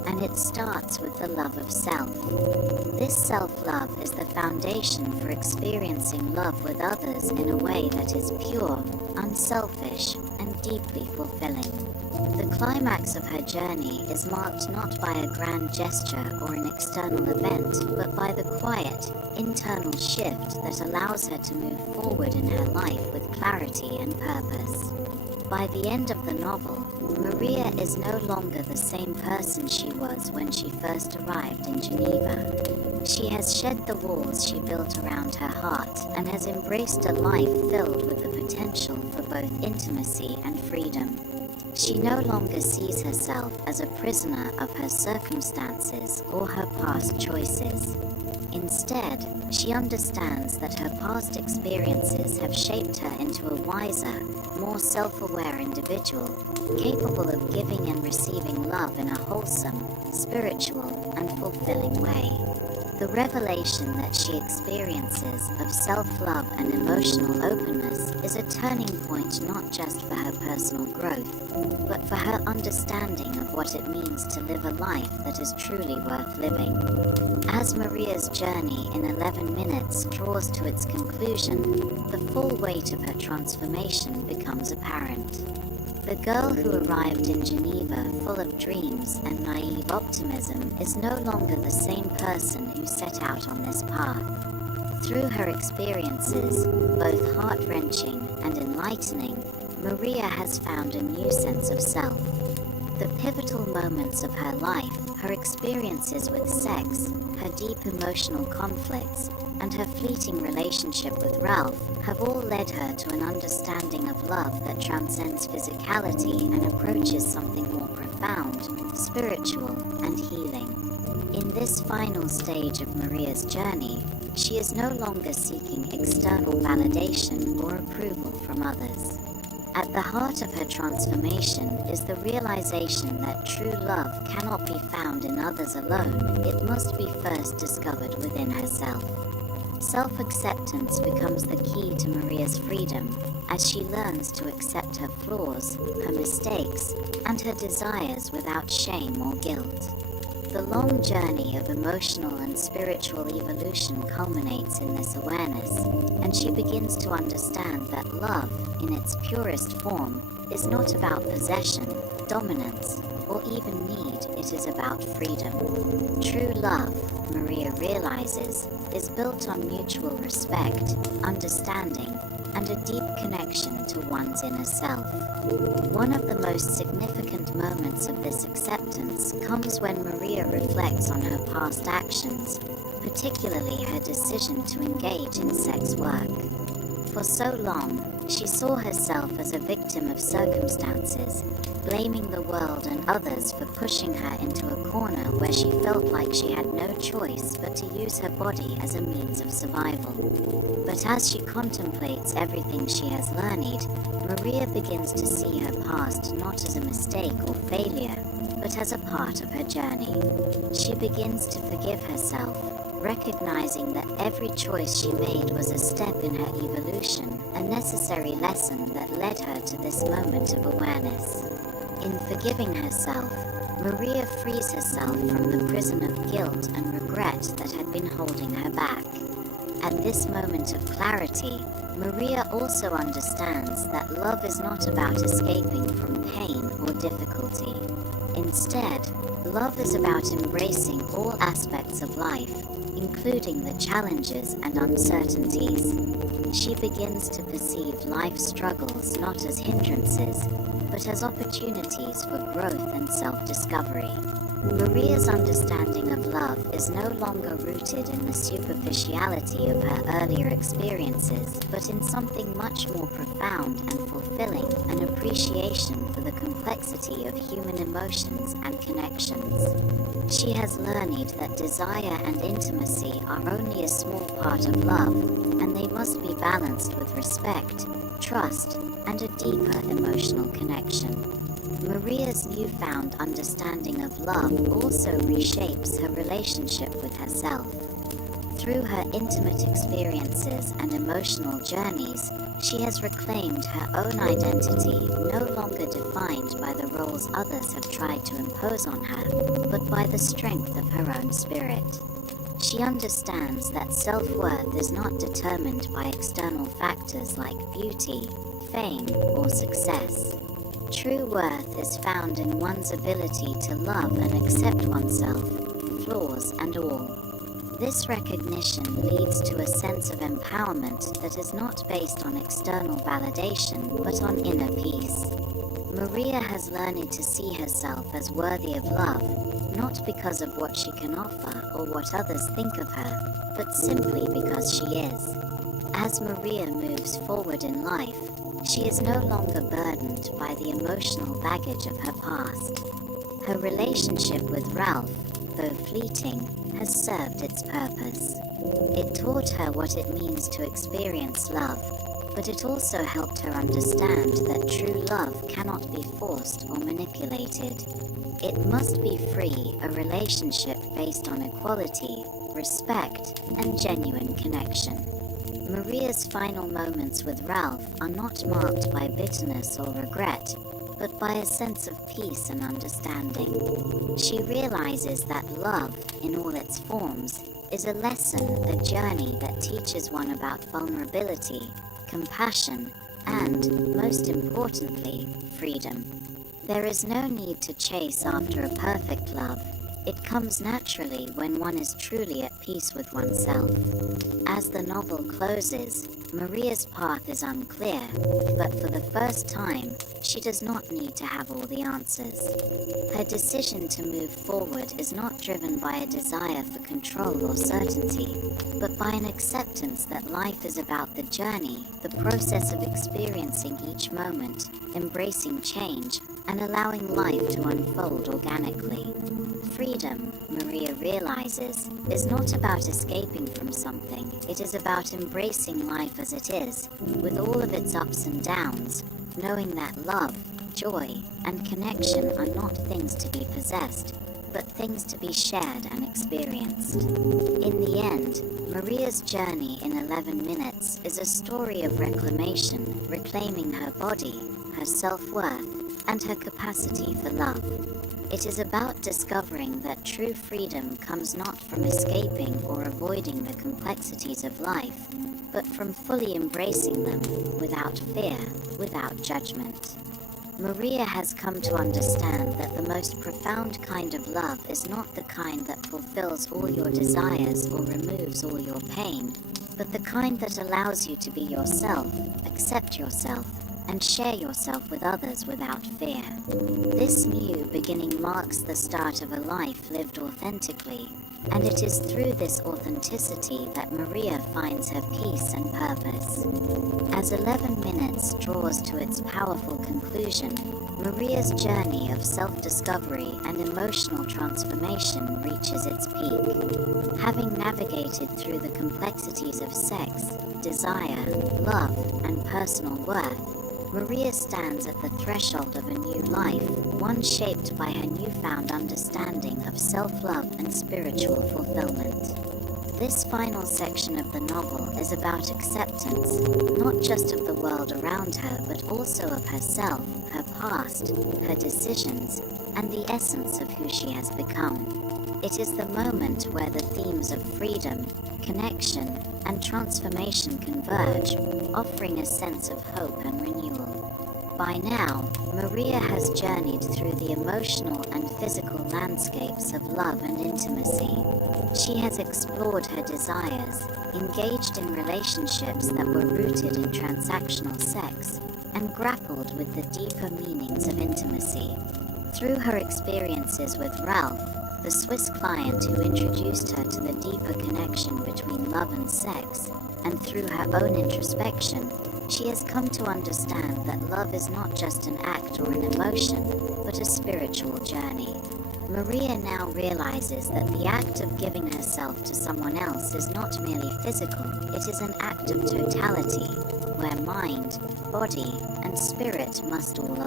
and it starts with the love of self. This self-love is the foundation for experiencing love with others in a way that is pure, unselfish, and deeply fulfilling. The climax of her journey is marked not by a grand gesture or an external event, but by the quiet, internal shift that allows her to move forward in her life with clarity and purpose. By the end of the novel, Maria is no longer the same person she was when she first arrived in Geneva. She has shed the walls she built around her heart and has embraced a life filled with the potential for both intimacy and freedom. She no longer sees herself as a prisoner of her circumstances or her past choices. Instead, she understands that her past experiences have shaped her into a wiser, more self-aware individual, capable of giving and receiving love in a wholesome, spiritual, and fulfilling way. The revelation that she experiences of self-love and emotional openness is a turning point not just for her personal growth, but for her understanding of what it means to live a life that is truly worth living. As Maria's journey in 11 minutes draws to its conclusion, the full weight of her transformation becomes apparent. The girl who arrived in Geneva full of dreams and naive optimism is no longer the same person who set out on this path. Through her experiences, both heart-wrenching and enlightening, Maria has found a new sense of self. The pivotal moments of her life, her experiences with sex, her deep emotional conflicts, and her fleeting relationship with Ralph have all led her to an understanding of love that transcends physicality and approaches something more profound, spiritual, and healing. In this final stage of Maria's journey, she is no longer seeking external validation or approval from others. At the heart of her transformation is the realization that true love cannot be found in others alone, it must be first discovered within herself. Self-acceptance becomes the key to Maria's freedom as she learns to accept her flaws, her mistakes, and her desires without shame or guilt. The long journey of emotional and spiritual evolution culminates in this awareness, and she begins to understand that love, in its purest form, is not about possession, dominance, or even need, it is about freedom. True love, Maria realizes, is built on mutual respect, understanding, and a deep connection to one's inner self. One of the most significant moments of this acceptance comes when Maria reflects on her past actions, particularly her decision to engage in sex work. For so long, she saw herself as a victim of circumstances, blaming the world and others for pushing her into a corner where she felt like she had no choice but to use her body as a means of survival. But as she contemplates everything she has learned, Maria begins to see her past not as a mistake or failure, but as a part of her journey. She begins to forgive herself, recognizing that every choice she made was a step in her evolution, a necessary lesson that led her to this moment of awareness. In forgiving herself, Maria frees herself from the prison of guilt and regret that had been holding her back. At this moment of clarity, Maria also understands that love is not about escaping from pain or difficulty. Instead, love is about embracing all aspects of life, including the challenges and uncertainties. She begins to perceive life's struggles not as hindrances, but as opportunities for growth and self-discovery. Maria's understanding of love is no longer rooted in the superficiality of her earlier experiences, but in something much more profound and fulfilling, an appreciation for the complexity of human emotions and connections. She has learned that desire and intimacy are only a small part of love, and they must be balanced with respect, trust, and a deeper emotional connection. Maria's newfound understanding of love also reshapes her relationship with herself. Through her intimate experiences and emotional journeys, she has reclaimed her own identity, no longer defined by the roles others have tried to impose on her, but by the strength of her own spirit. She understands that self-worth is not determined by external factors like beauty, fame, or success. True worth is found in one's ability to love and accept oneself, flaws and all. This recognition leads to a sense of empowerment that is not based on external validation but on inner peace. Maria has learned to see herself as worthy of love, not because of what she can offer or what others think of her, but simply because she is. As Maria moves forward in life, she is no longer burdened by the emotional baggage of her past. Her relationship with Ralph, though fleeting, has served its purpose. It taught her what it means to experience love, but it also helped her understand that true love cannot be forced or manipulated. It must be free, a relationship based on equality, respect, and genuine connection. Maria's final moments with Ralph are not marked by bitterness or regret, but by a sense of peace and understanding. She realizes that love, in all its forms, is a lesson, a journey that teaches one about vulnerability, compassion, and, most importantly, freedom. There is no need to chase after a perfect love. It comes naturally when one is truly at peace with oneself. As the novel closes, Maria's path is unclear, but for the first time, she does not need to have all the answers. Her decision to move forward is not driven by a desire for control or certainty, but by an acceptance that life is about the journey, the process of experiencing each moment, embracing change, and allowing life to unfold organically. Freedom, Maria realizes, is not about escaping from something. It is about embracing life as it is, with all of its ups and downs, knowing that love, joy, and connection are not things to be possessed, but things to be shared and experienced. In the end, Maria's journey in 11 minutes is a story of reclamation, reclaiming her body, her self-worth, and her capacity for love. It is about discovering that true freedom comes not from escaping or avoiding the complexities of life, but from fully embracing them without fear, without judgment. Maria has come to understand that the most profound kind of love is not the kind that fulfills all your desires or removes all your pain, but the kind that allows you to be yourself, accept yourself, and share yourself with others without fear. This new beginning marks the start of a life lived authentically, and it is through this authenticity that Maria finds her peace and purpose. As 11 minutes draws to its powerful conclusion, Maria's journey of self-discovery and emotional transformation reaches its peak. Having navigated through the complexities of sex, desire, love, and personal worth, Maria stands at the threshold of a new life, one shaped by her newfound understanding of self-love and spiritual fulfillment. This final section of the novel is about acceptance, not just of the world around her, but also of herself, her past, her decisions, and the essence of who she has become. It is the moment where the themes of freedom, connection, and transformation converge, offering a sense of hope and renewal. By now, Maria has journeyed through the emotional and physical landscapes of love and intimacy. She has explored her desires, engaged in relationships that were rooted in transactional sex, and grappled with the deeper meanings of intimacy. Through her experiences with Ralph, the Swiss client who introduced her to the deeper connection between love and sex, and through her own introspection, she has come to understand that love is not just an act or an emotion, but a spiritual journey. Maria now realizes that the act of giving herself to someone else is not merely physical, it is an act of totality, where mind, body, and spirit must all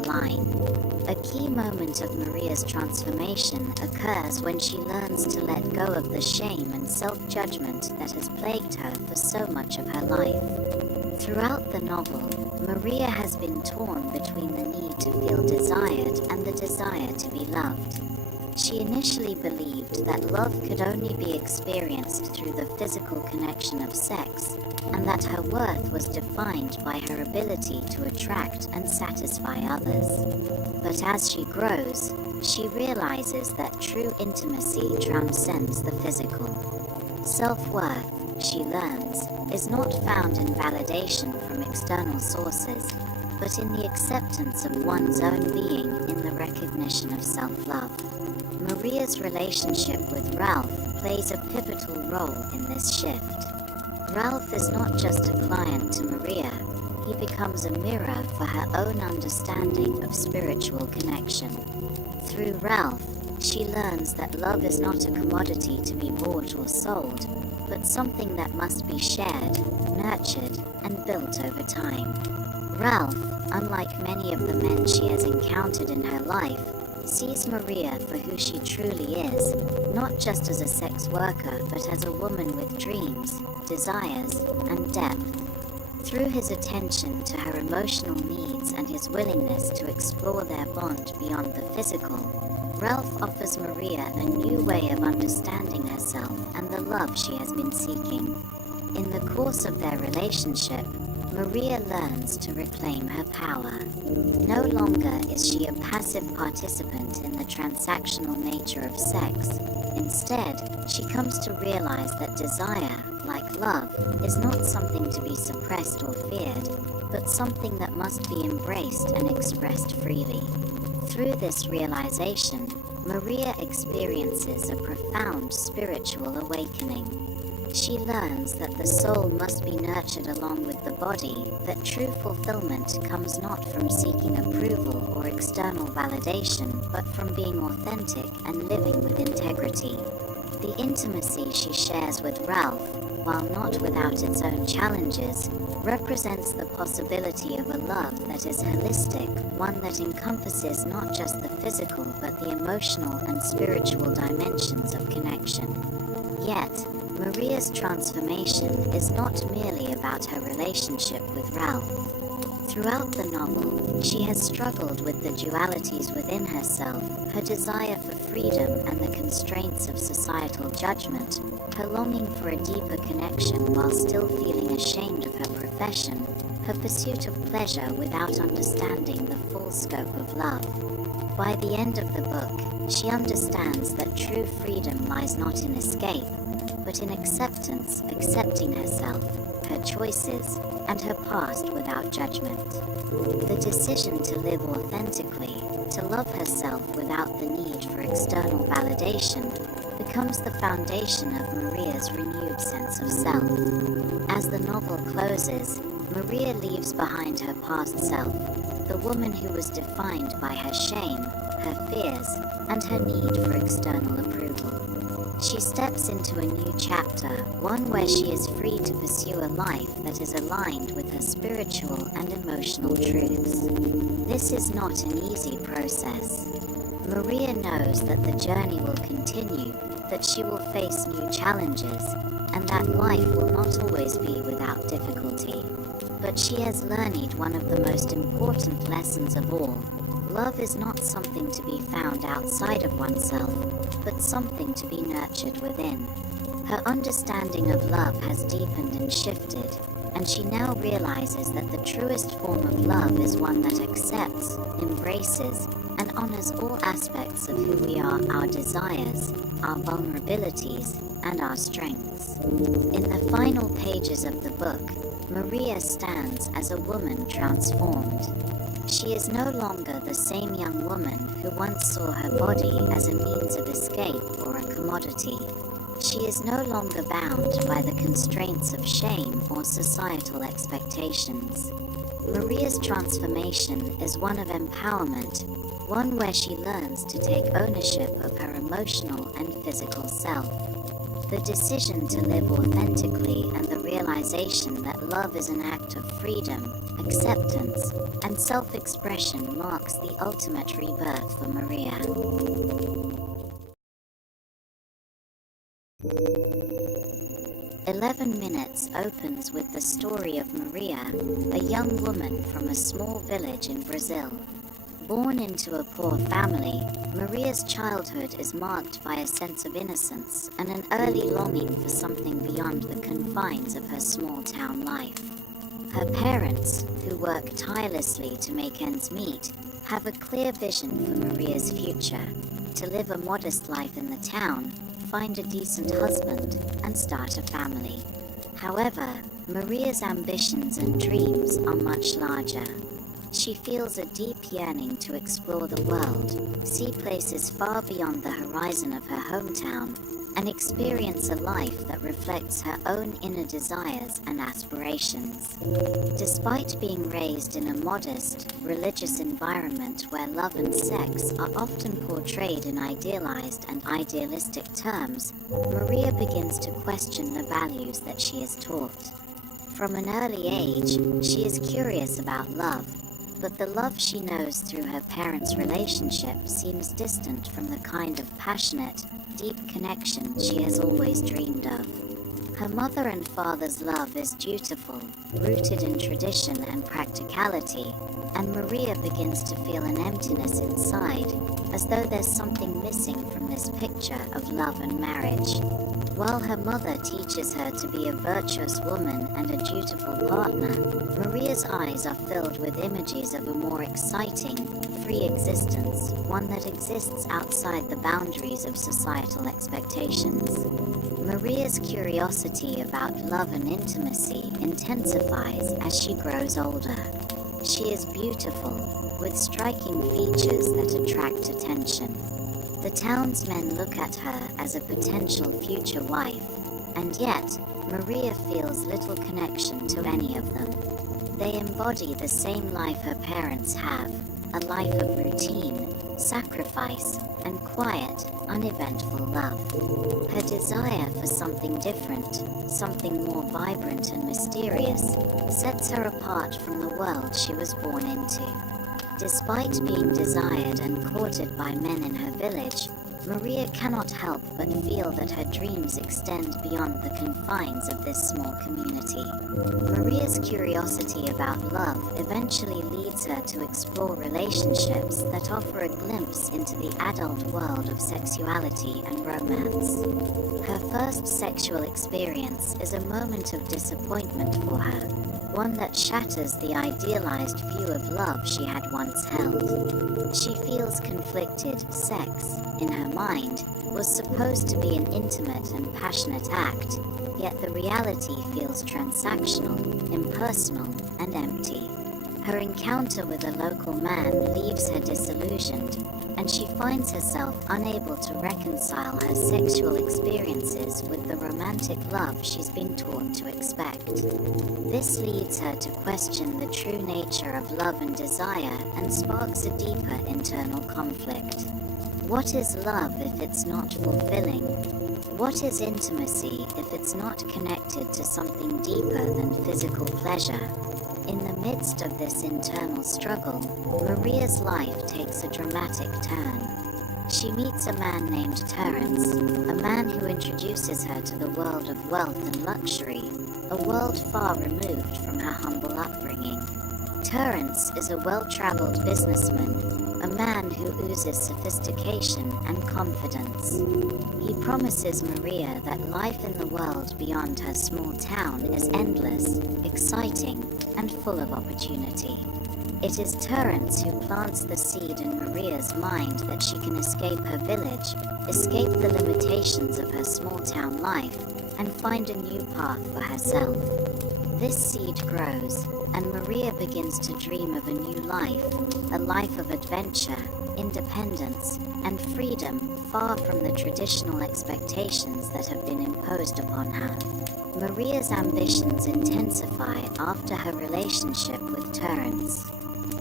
line. A key moment of Maria's transformation occurs when she learns to let go of the shame and self-judgment that has plagued her for so much of her life. Throughout the novel, Maria has been torn between the need to feel desired and the desire to be loved. She initially believed that love could only be experienced through the physical connection of sex, and that her worth was defined by her ability to attract and satisfy others. But as she grows, she realizes that true intimacy transcends the physical. Self-worth, she learns, is not found in validation from external sources, but in the acceptance of one's own being in the recognition of self-love. Maria's relationship with Ralph plays a pivotal role in this shift. Ralph is not just a client to Maria, he becomes a mirror for her own understanding of spiritual connection. Through Ralph, she learns that love is not a commodity to be bought or sold, but something that must be shared, nurtured, and built over time. Ralph, unlike many of the men she has encountered in her life, sees Maria for who she truly is, not just as a sex worker but as a woman with dreams, desires, and depth. Through his attention to her emotional needs and his willingness to explore their bond beyond the physical, Ralph offers Maria a new way of understanding herself and the love she has been seeking. In the course of their relationship, Maria learns to reclaim her power. No longer is she a passive participant in the transactional nature of sex. Instead, she comes to realize that desire, like love, is not something to be suppressed or feared, but something that must be embraced and expressed freely. Through this realization, Maria experiences a profound spiritual awakening. She learns that the soul must be nurtured along with the body, that true fulfillment comes not from seeking approval or external validation, but from being authentic and living with integrity. The intimacy she shares with Ralph, while not without its own challenges, represents the possibility of a love that is holistic, one that encompasses not just the physical but the emotional and spiritual dimensions of connection. Yet, Maria's transformation is not merely about her relationship with Ralph. Throughout the novel, she has struggled with the dualities within herself, her desire for freedom and the constraints of societal judgment, her longing for a deeper connection while still feeling ashamed of her profession, her pursuit of pleasure without understanding the full scope of love. By the end of the book, she understands that true freedom lies not in escape, but in acceptance, accepting herself, her choices, and her past without judgment. The decision to live authentically, to love herself without the need for external validation, becomes the foundation of Maria's renewed sense of self. As the novel closes, Maria leaves behind her past self, the woman who was defined by her shame, her fears, and her need for external approval. She steps into a new chapter, one where she is free to pursue a life that is aligned with her spiritual and emotional truths. This is not an easy process. Maria knows that the journey will continue, that she will face new challenges, and that life will not always be without difficulty. But she has learned one of the most important lessons of all. Love is not something to be found outside of oneself, but something to be nurtured within. Her understanding of love has deepened and shifted, and she now realizes that the truest form of love is one that accepts, embraces, and honors all aspects of who we are, our desires, our vulnerabilities, and our strengths. In the final pages of the book, Maria stands as a woman transformed. She is no longer the same young woman who once saw her body as a means of escape or a commodity. She is no longer bound by the constraints of shame or societal expectations. Maria's transformation is one of empowerment, one where she learns to take ownership of her emotional and physical self. The decision to live authentically and the realization realization that love is an act of freedom, acceptance, and self-expression marks the ultimate rebirth for Maria. "11 Minutes" opens with the story of Maria, a young woman from a small village in Brazil. Born into a poor family, Maria's childhood is marked by a sense of innocence and an early longing for something beyond the confines of her small-town life. Her parents, who work tirelessly to make ends meet, have a clear vision for Maria's future: to live a modest life in the town, find a decent husband, and start a family. However, Maria's ambitions and dreams are much larger. She feels a deep yearning to explore the world, see places far beyond the horizon of her hometown, and experience a life that reflects her own inner desires and aspirations. Despite being raised in a modest, religious environment where love and sex are often portrayed in idealized and idealistic terms, Maria begins to question the values that she is taught. From an early age, she is curious about love, but the love she knows through her parents' relationship seems distant from the kind of passionate, deep connection she has always dreamed of. Her mother and father's love is dutiful, rooted in tradition and practicality, and Maria begins to feel an emptiness inside, as though there's something missing from this picture of love and marriage. While her mother teaches her to be a virtuous woman and a dutiful partner, Maria's eyes are filled with images of a more exciting, free existence, one that exists outside the boundaries of societal expectations. Maria's curiosity about love and intimacy intensifies as she grows older. She is beautiful, with striking features that attract attention. The townsmen look at her as a potential future wife, and yet Maria feels little connection to any of them. They embody the same life her parents have, a life of routine, sacrifice, and quiet, uneventful love. Her desire for something different, something more vibrant and mysterious, sets her apart from the world she was born into. Despite being desired and courted by men in her village, Maria cannot help but feel that her dreams extend beyond the confines of this small community. Maria's curiosity about love eventually leads her to explore relationships that offer a glimpse into the adult world of sexuality and romance. Her first sexual experience is a moment of disappointment for her, one that shatters the idealized view of love she had once held. She feels conflicted. Sex, in her mind, was supposed to be an intimate and passionate act, yet the reality feels transactional, impersonal, and empty. Her encounter with a local man leaves her disillusioned, and she finds herself unable to reconcile her sexual experiences with the romantic love she's been taught to expect. This leads her to question the true nature of love and desire and sparks a deeper internal conflict. What is love if it's not fulfilling? What is intimacy if it's not connected to something deeper than physical pleasure? In the midst of this internal struggle, Maria's life takes a dramatic turn. She meets a man named Terence, a man who introduces her to the world of wealth and luxury, a world far removed from her humble upbringing. Terence is a well-traveled businessman, a man who oozes sophistication and confidence. He promises Maria that life in the world beyond her small town is endless, exciting, and full of opportunity. It is Terence who plants the seed in Maria's mind that she can escape her village, escape the limitations of her small-town life, and find a new path for herself. This seed grows, and Maria begins to dream of a new life, a life of adventure, independence, and freedom, far from the traditional expectations that have been imposed upon her. Maria's ambitions intensify after her relationship with Terence.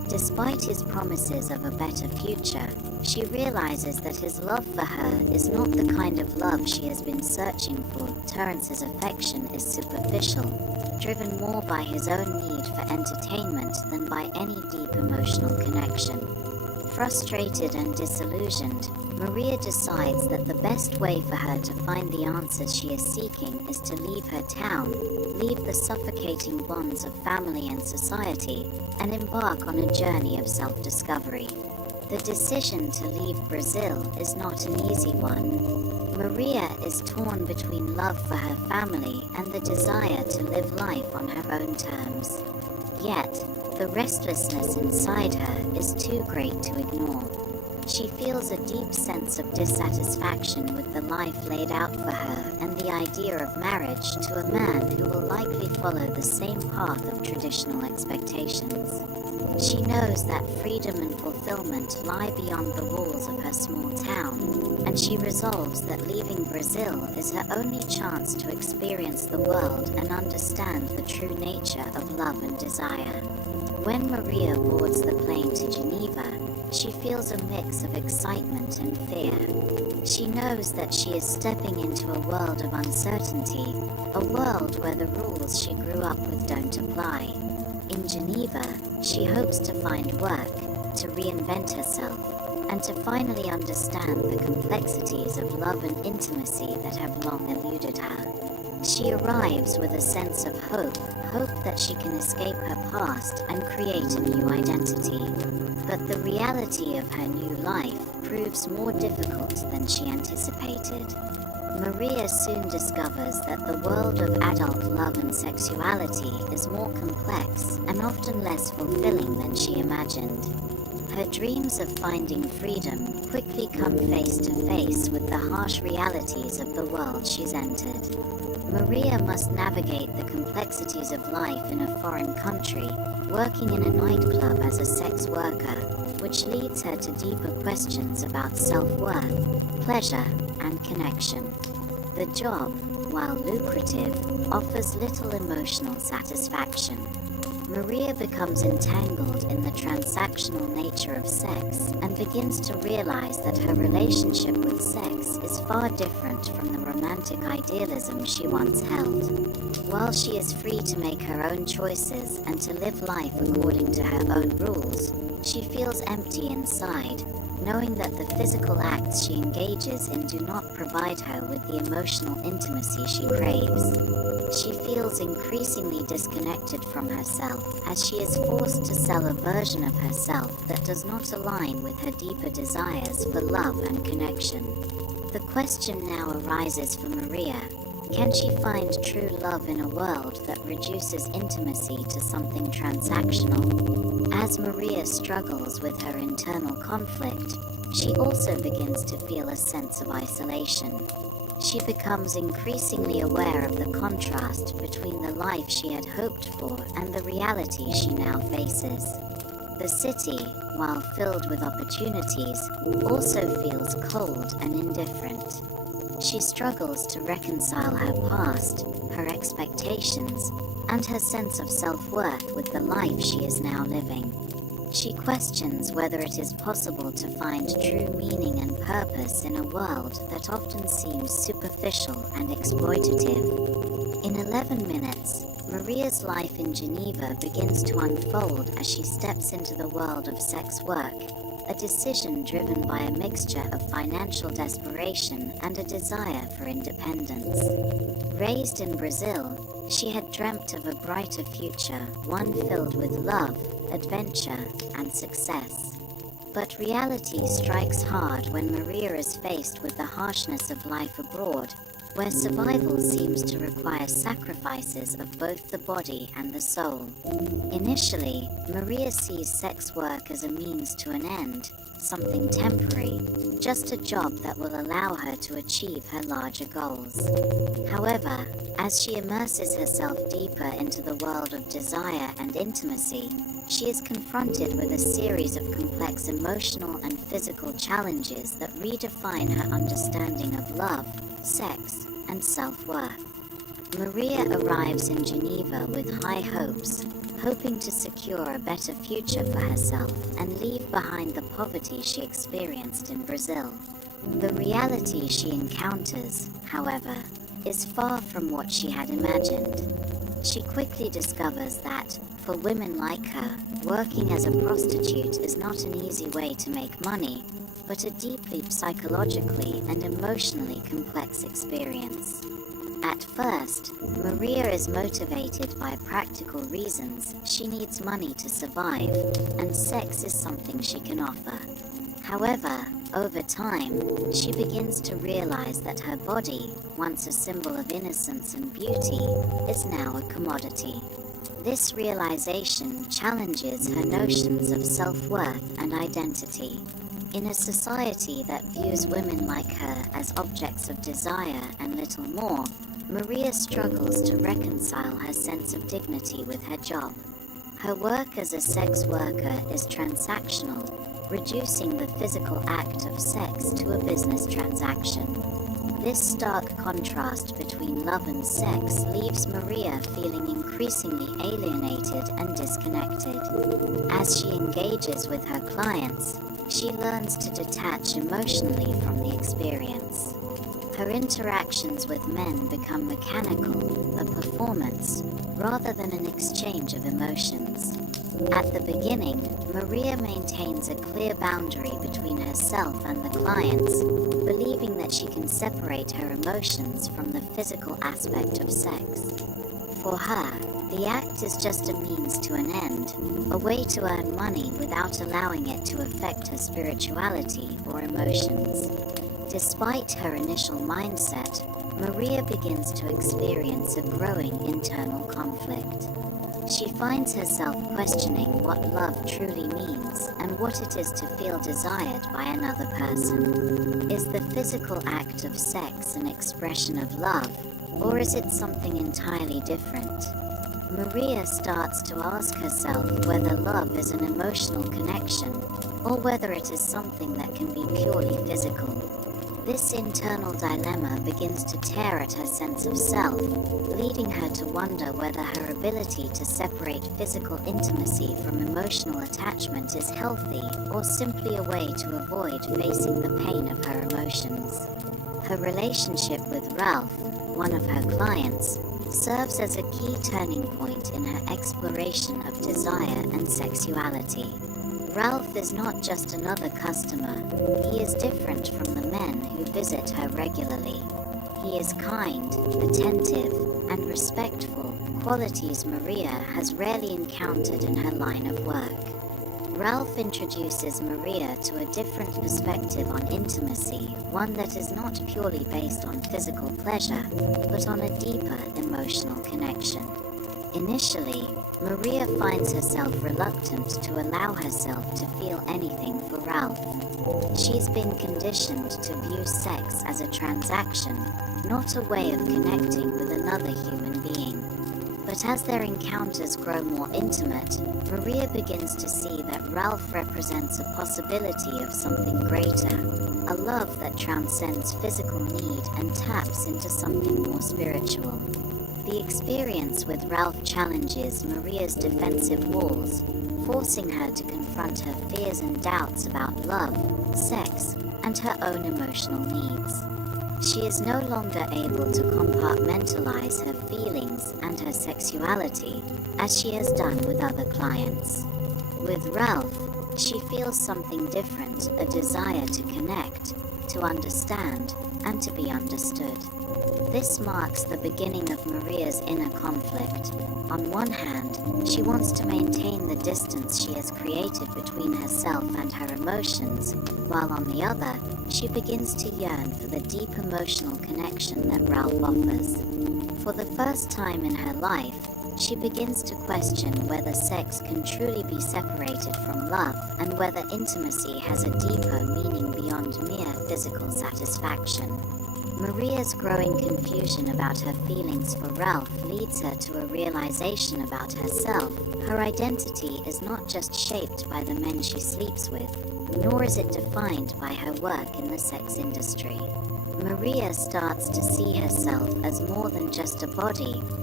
Despite his promises of a better future, she realizes that his love for her is not the kind of love she has been searching for. Terrence's affection is superficial, driven more by his own need for entertainment than by any deep emotional connection. Frustrated and disillusioned, Maria decides that the best way for her to find the answers she is seeking is to leave her town, leave the suffocating bonds of family and society, and embark on a journey of self-discovery. The decision to leave Brazil is not an easy one. Maria is torn between love for her family and the desire to live life on her own terms. Yet, the restlessness inside her is too great to ignore. She feels a deep sense of dissatisfaction with the life laid out for her and the idea of marriage to a man who will likely follow the same path of traditional expectations. She knows that freedom and fulfillment lie beyond the walls of her small town, and she resolves that leaving Brazil is her only chance to experience the world and understand the true nature of love and desire. When Maria boards the plane to Geneva, she feels a mix of excitement and fear. She knows that she is stepping into a world of uncertainty, a world where the rules she grew up with don't apply. In Geneva, she hopes to find work, to reinvent herself, and to finally understand the complexities of love and intimacy that have long eluded her. She arrives with a sense of hope that she can escape her past and create a new identity. But the reality of her new life proves more difficult than she anticipated. Maria soon discovers that the world of adult love and sexuality is more complex and often less fulfilling than she imagined. Her dreams of finding freedom quickly come face to face with the harsh realities of the world she's entered. Maria must navigate the complexities of life in a foreign country, working in a nightclub as a sex worker, which leads her to deeper questions about self-worth, pleasure, and connection. The job, while lucrative, offers little emotional satisfaction. Maria becomes entangled in the transactional nature of sex and begins to realize that her relationship with sex is far different from the romantic idealism she once held. While she is free to make her own choices and to live life according to her own rules, she feels empty inside, knowing that the physical acts she engages in do not provide her with the emotional intimacy she craves. She feels increasingly disconnected from herself as she is forced to sell a version of herself that does not align with her deeper desires for love and connection. The question now arises for Maria: can she find true love in a world that reduces intimacy to something transactional? As Maria struggles with her internal conflict, she also begins to feel a sense of isolation. She becomes increasingly aware of the contrast between the life she had hoped for and the reality she now faces. The city, while filled with opportunities, also feels cold and indifferent. She struggles to reconcile her past, her expectations, and her sense of self-worth with the life she is now living. She questions whether it is possible to find true meaning and purpose in a world that often seems superficial and exploitative. In 11 minutes, Maria's life in Geneva begins to unfold as she steps into the world of sex work, a decision driven by a mixture of financial desperation and a desire for independence. Raised in Brazil, she had dreamt of a brighter future, one filled with love, adventure, and success. But reality strikes hard when Maria is faced with the harshness of life abroad, where survival seems to require sacrifices of both the body and the soul. Initially, Maria sees sex work as a means to an end, something temporary, just a job that will allow her to achieve her larger goals. However, as she immerses herself deeper into the world of desire and intimacy, she is confronted with a series of complex emotional and physical challenges that redefine her understanding of love, sex, and self-worth. Maria arrives in Geneva with high hopes, hoping to secure a better future for herself and leave behind the poverty she experienced in Brazil. The reality she encounters, however, is far from what she had imagined. She quickly discovers that, for women like her, working as a prostitute is not an easy way to make money, but a deeply psychologically and emotionally complex experience. At first, Maria is motivated by practical reasons. She needs money to survive, and sex is something she can offer. However, over time, she begins to realize that her body, once a symbol of innocence and beauty, is now a commodity. This realization challenges her notions of self-worth and identity. In a society that views women like her as objects of desire and little more, Maria struggles to reconcile her sense of dignity with her job. Her work as a sex worker is transactional, reducing the physical act of sex to a business transaction. This stark contrast between love and sex leaves Maria feeling increasingly alienated and disconnected. As she engages with her clients, she learns to detach emotionally from the experience. Her interactions with men become mechanical, a performance, rather than an exchange of emotions. At the beginning, Maria maintains a clear boundary between herself and the clients, believing that she can separate her emotions from the physical aspect of sex. For her, the act is just a means to an end, a way to earn money without allowing it to affect her spirituality or emotions. Despite her initial mindset, Maria begins to experience a growing internal conflict. She finds herself questioning what love truly means and what it is to feel desired by another person. Is the physical act of sex an expression of love, or is it something entirely different? Maria starts to ask herself whether love is an emotional connection, or whether it is something that can be purely physical. This internal dilemma begins to tear at her sense of self, leading her to wonder whether her ability to separate physical intimacy from emotional attachment is healthy or simply a way to avoid facing the pain of her emotions. Her relationship with Ralph, one of her clients, serves as a key turning point in her exploration of desire and sexuality. Ralph is not just another customer, he is different from the men who visit her regularly. He is kind, attentive, and respectful, qualities Maria has rarely encountered in her line of work. Ralph introduces Maria to a different perspective on intimacy, one that is not purely based on physical pleasure, but on a deeper emotional connection. Initially, Maria finds herself reluctant to allow herself to feel anything for Ralph. She's been conditioned to view sex as a transaction, not a way of connecting with another human being. But as their encounters grow more intimate, Maria begins to see that Ralph represents a possibility of something greater, a love that transcends physical need and taps into something more spiritual. The experience with Ralph challenges Maria's defensive walls, forcing her to confront her fears and doubts about love, sex, and her own emotional needs. She is no longer able to compartmentalize her feelings and her sexuality as she has done with other clients. With Ralph, she feels something different, a desire to connect, to understand, and to be understood. This marks the beginning of Maria's inner conflict. On one hand, she wants to maintain the distance she has created between herself and her emotions, while on the other, she begins to yearn for the deep emotional connection that Ralph offers. For the first time in her life, she begins to question whether sex can truly be separated from love and whether intimacy has a deeper meaning beyond mere physical satisfaction. Maria's growing confusion about her feelings for Ralph leads her to a realization about herself. Her identity is not just shaped by the men she sleeps with, nor is it defined by her work in the sex industry. Maria starts to see herself as more than just a body,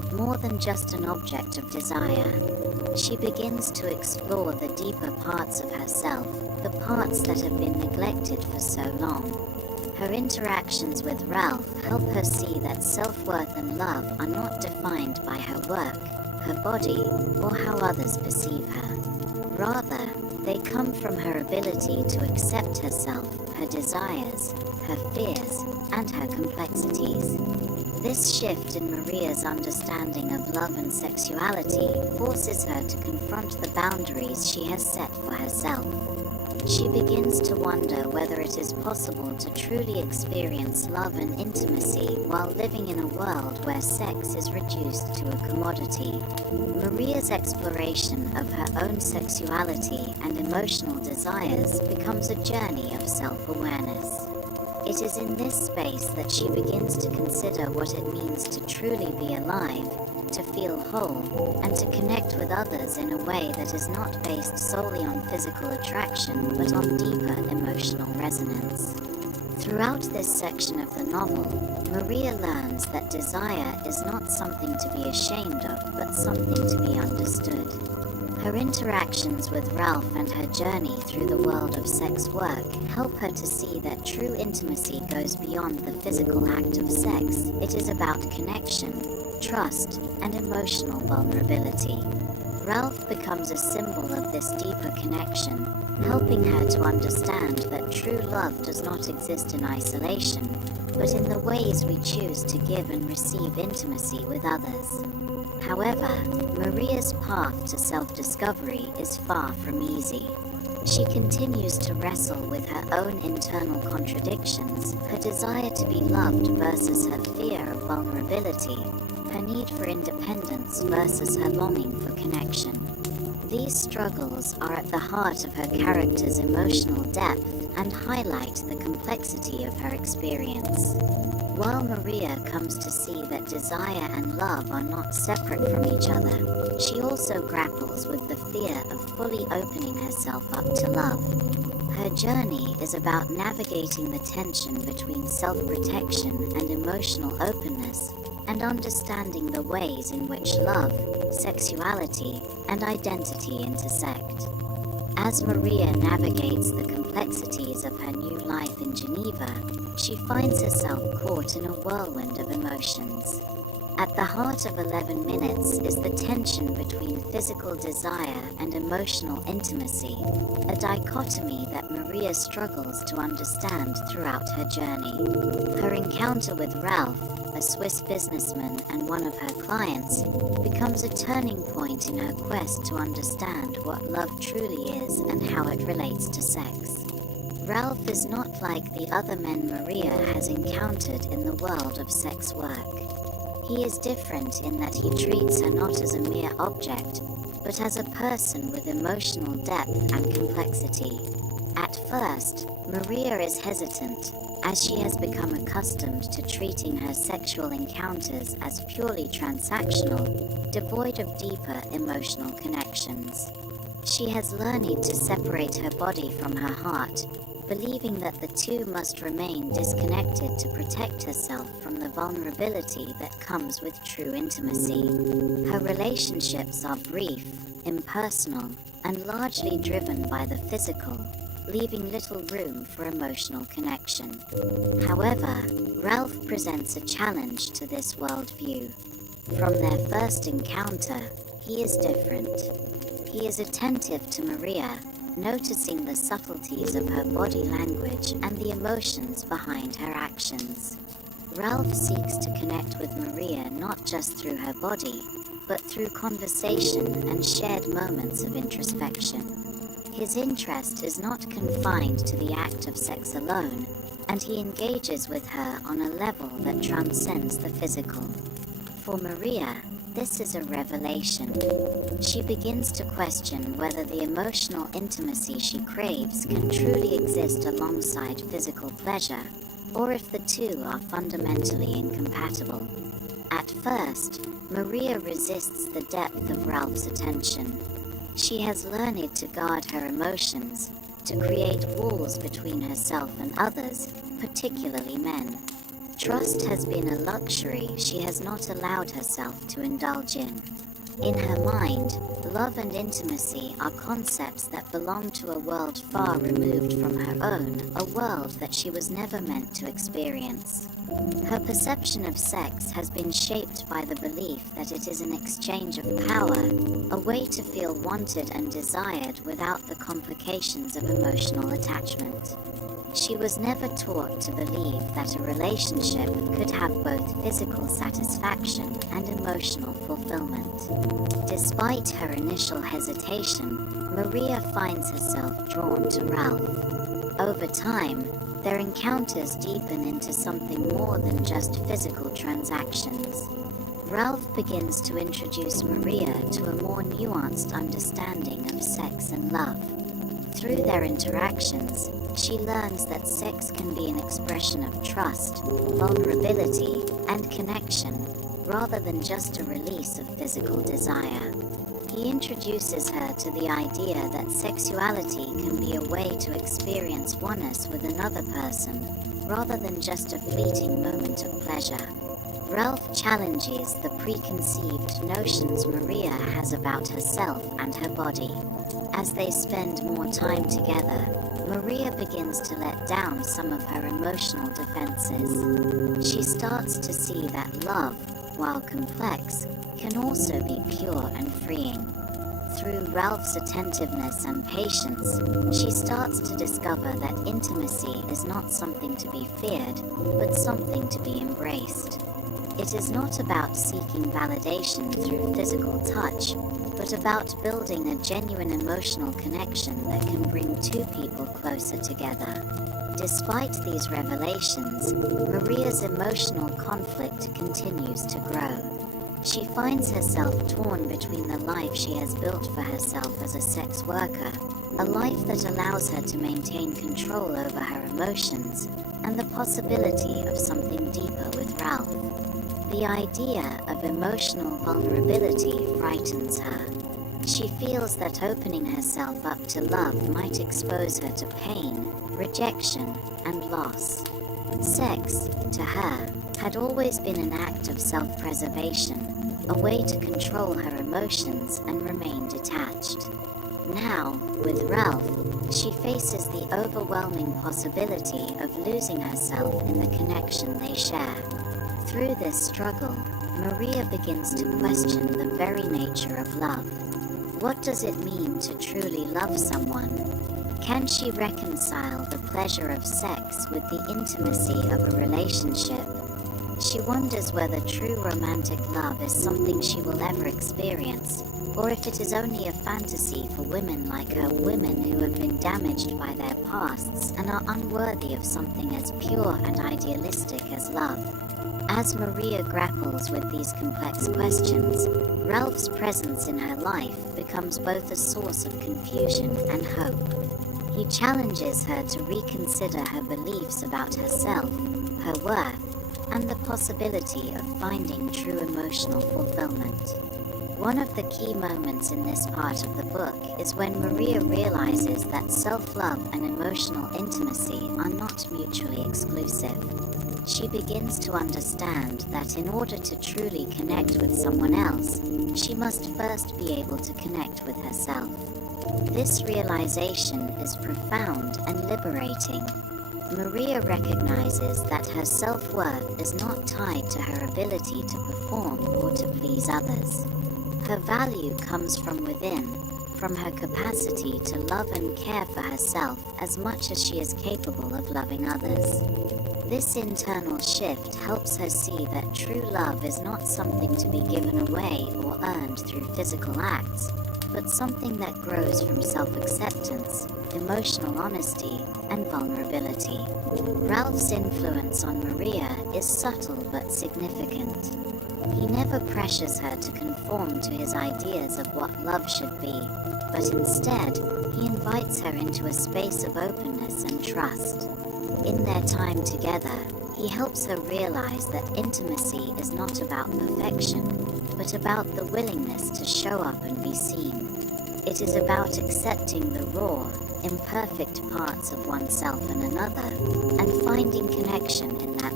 more than just an object of desire. She begins to explore the deeper parts of herself, the parts that have been neglected for so long. Her interactions with Ralph help her see that self-worth and love are not defined by her work, her body, or how others perceive her. Rather, they come from her ability to accept herself, her desires, her fears, and her complexities. This shift in Maria's understanding of love and sexuality forces her to confront the boundaries she has set for herself. She begins to wonder whether it is possible to truly experience love and intimacy while living in a world where sex is reduced to a commodity. Maria's exploration of her own sexuality and emotional desires becomes a journey of self-awareness. It is in this space that she begins to consider what it means to truly be alive, to feel whole, and to connect with others in a way that is not based solely on physical attraction but on deeper emotional resonance. Throughout this section of the novel, Maria learns that desire is not something to be ashamed of but something to be understood. Her interactions with Ralph and her journey through the world of sex work help her to see that true intimacy goes beyond the physical act of sex. It is about connection, trust, and emotional vulnerability. Ralph becomes a symbol of this deeper connection, helping her to understand that true love does not exist in isolation, but in the ways we choose to give and receive intimacy with others. However, Maria's path to self-discovery is far from easy. She continues to wrestle with her own internal contradictions, her desire to be loved versus her fear of vulnerability, her need for independence versus her longing for connection. These struggles are at the heart of her character's emotional depth and highlight the complexity of her experience. While Maria comes to see that desire and love are not separate from each other, she also grapples with the fear of fully opening herself up to love. Her journey is about navigating the tension between self-protection and emotional openness, and understanding the ways in which love, sexuality, and identity intersect. As Maria navigates the complexities of her new life in Geneva, she finds herself caught in a whirlwind of emotions. At the heart of 11 Minutes is the tension between physical desire and emotional intimacy, a dichotomy that Maria struggles to understand throughout her journey. Her encounter with Ralph, a Swiss businessman and one of her clients, becomes a turning point in her quest to understand what love truly is and how it relates to sex. Ralph is not like the other men Maria has encountered in the world of sex work. He is different in that he treats her not as a mere object, but as a person with emotional depth and complexity. At first, Maria is hesitant, as she has become accustomed to treating her sexual encounters as purely transactional, devoid of deeper emotional connections. She has learned to separate her body from her heart, believing that the two must remain disconnected to protect herself from the vulnerability that comes with true intimacy. Her relationships are brief, impersonal, and largely driven by the physical, leaving little room for emotional connection. However, Ralph presents a challenge to this worldview. From their first encounter, he is different. He is attentive to Maria, noticing the subtleties of her body language and the emotions behind her actions. Ralph seeks to connect with Maria not just through her body, but through conversation and shared moments of introspection. His interest is not confined to the act of sex alone, and he engages with her on a level that transcends the physical. For Maria, this is a revelation. She begins to question whether the emotional intimacy she craves can truly exist alongside physical pleasure, or if the two are fundamentally incompatible. At first, Maria resists the depth of Ralph's attention. She has learned to guard her emotions, to create walls between herself and others, particularly men. Trust has been a luxury she has not allowed herself to indulge in. In her mind, love and intimacy are concepts that belong to a world far removed from her own, a world that she was never meant to experience. Her perception of sex has been shaped by the belief that it is an exchange of power, a way to feel wanted and desired without the complications of emotional attachment. She was never taught to believe that a relationship could have both physical satisfaction and emotional fulfillment. Despite her initial hesitation, Maria finds herself drawn to Ralph. Over time, their encounters deepen into something more than just physical transactions. Ralph begins to introduce Maria to a more nuanced understanding of sex and love. Through their interactions, she learns that sex can be an expression of trust, vulnerability, and connection, rather than just a release of physical desire. He introduces her to the idea that sexuality can be a way to experience oneness with another person, rather than just a fleeting moment of pleasure. Ralph challenges the preconceived notions Maria has about herself and her body. As they spend more time together, Maria begins to let down some of her emotional defenses. She starts to see that love, while complex, can also be pure and freeing. Through Ralph's attentiveness and patience, she starts to discover that intimacy is not something to be feared, but something to be embraced. It is not about seeking validation through physical touch, but about building a genuine emotional connection that can bring two people closer together. Despite these revelations, Maria's emotional conflict continues to grow. She finds herself torn between the life she has built for herself as a sex worker, a life that allows her to maintain control over her emotions, and the possibility of something deeper with Ralph. The idea of emotional vulnerability frightens her. She feels that opening herself up to love might expose her to pain, rejection, and loss. Sex, to her, had always been an act of self-preservation, a way to control her emotions and remain detached. Now, with Ralph, she faces the overwhelming possibility of losing herself in the connection they share. Through this struggle, Maria begins to question the very nature of love. What does it mean to truly love someone? Can she reconcile the pleasure of sex with the intimacy of a relationship? She wonders whether true romantic love is something she will ever experience, or if it is only a fantasy for women like her, women who have been damaged by their pasts and are unworthy of something as pure and idealistic as love. As Maria grapples with these complex questions, Ralph's presence in her life becomes both a source of confusion and hope. He challenges her to reconsider her beliefs about herself, her worth, and the possibility of finding true emotional fulfillment. One of the key moments in this part of the book is when Maria realizes that self-love and emotional intimacy are not mutually exclusive. She begins to understand that in order to truly connect with someone else, she must first be able to connect with herself. This realization is profound and liberating. Maria recognizes that her self-worth is not tied to her ability to perform or to please others. Her value comes from within, from her capacity to love and care for herself as much as she is capable of loving others. This internal shift helps her see that true love is not something to be given away or earned through physical acts, but something that grows from self-acceptance, emotional honesty, and vulnerability. Ralph's influence on Maria is subtle but significant. He never pressures her to conform to his ideas of what love should be, but instead, he invites her into a space of openness and trust. In their time together, he helps her realize that intimacy is not about perfection, but about the willingness to show up and be seen. It is about accepting the raw, imperfect parts of oneself and another, and finding connection in that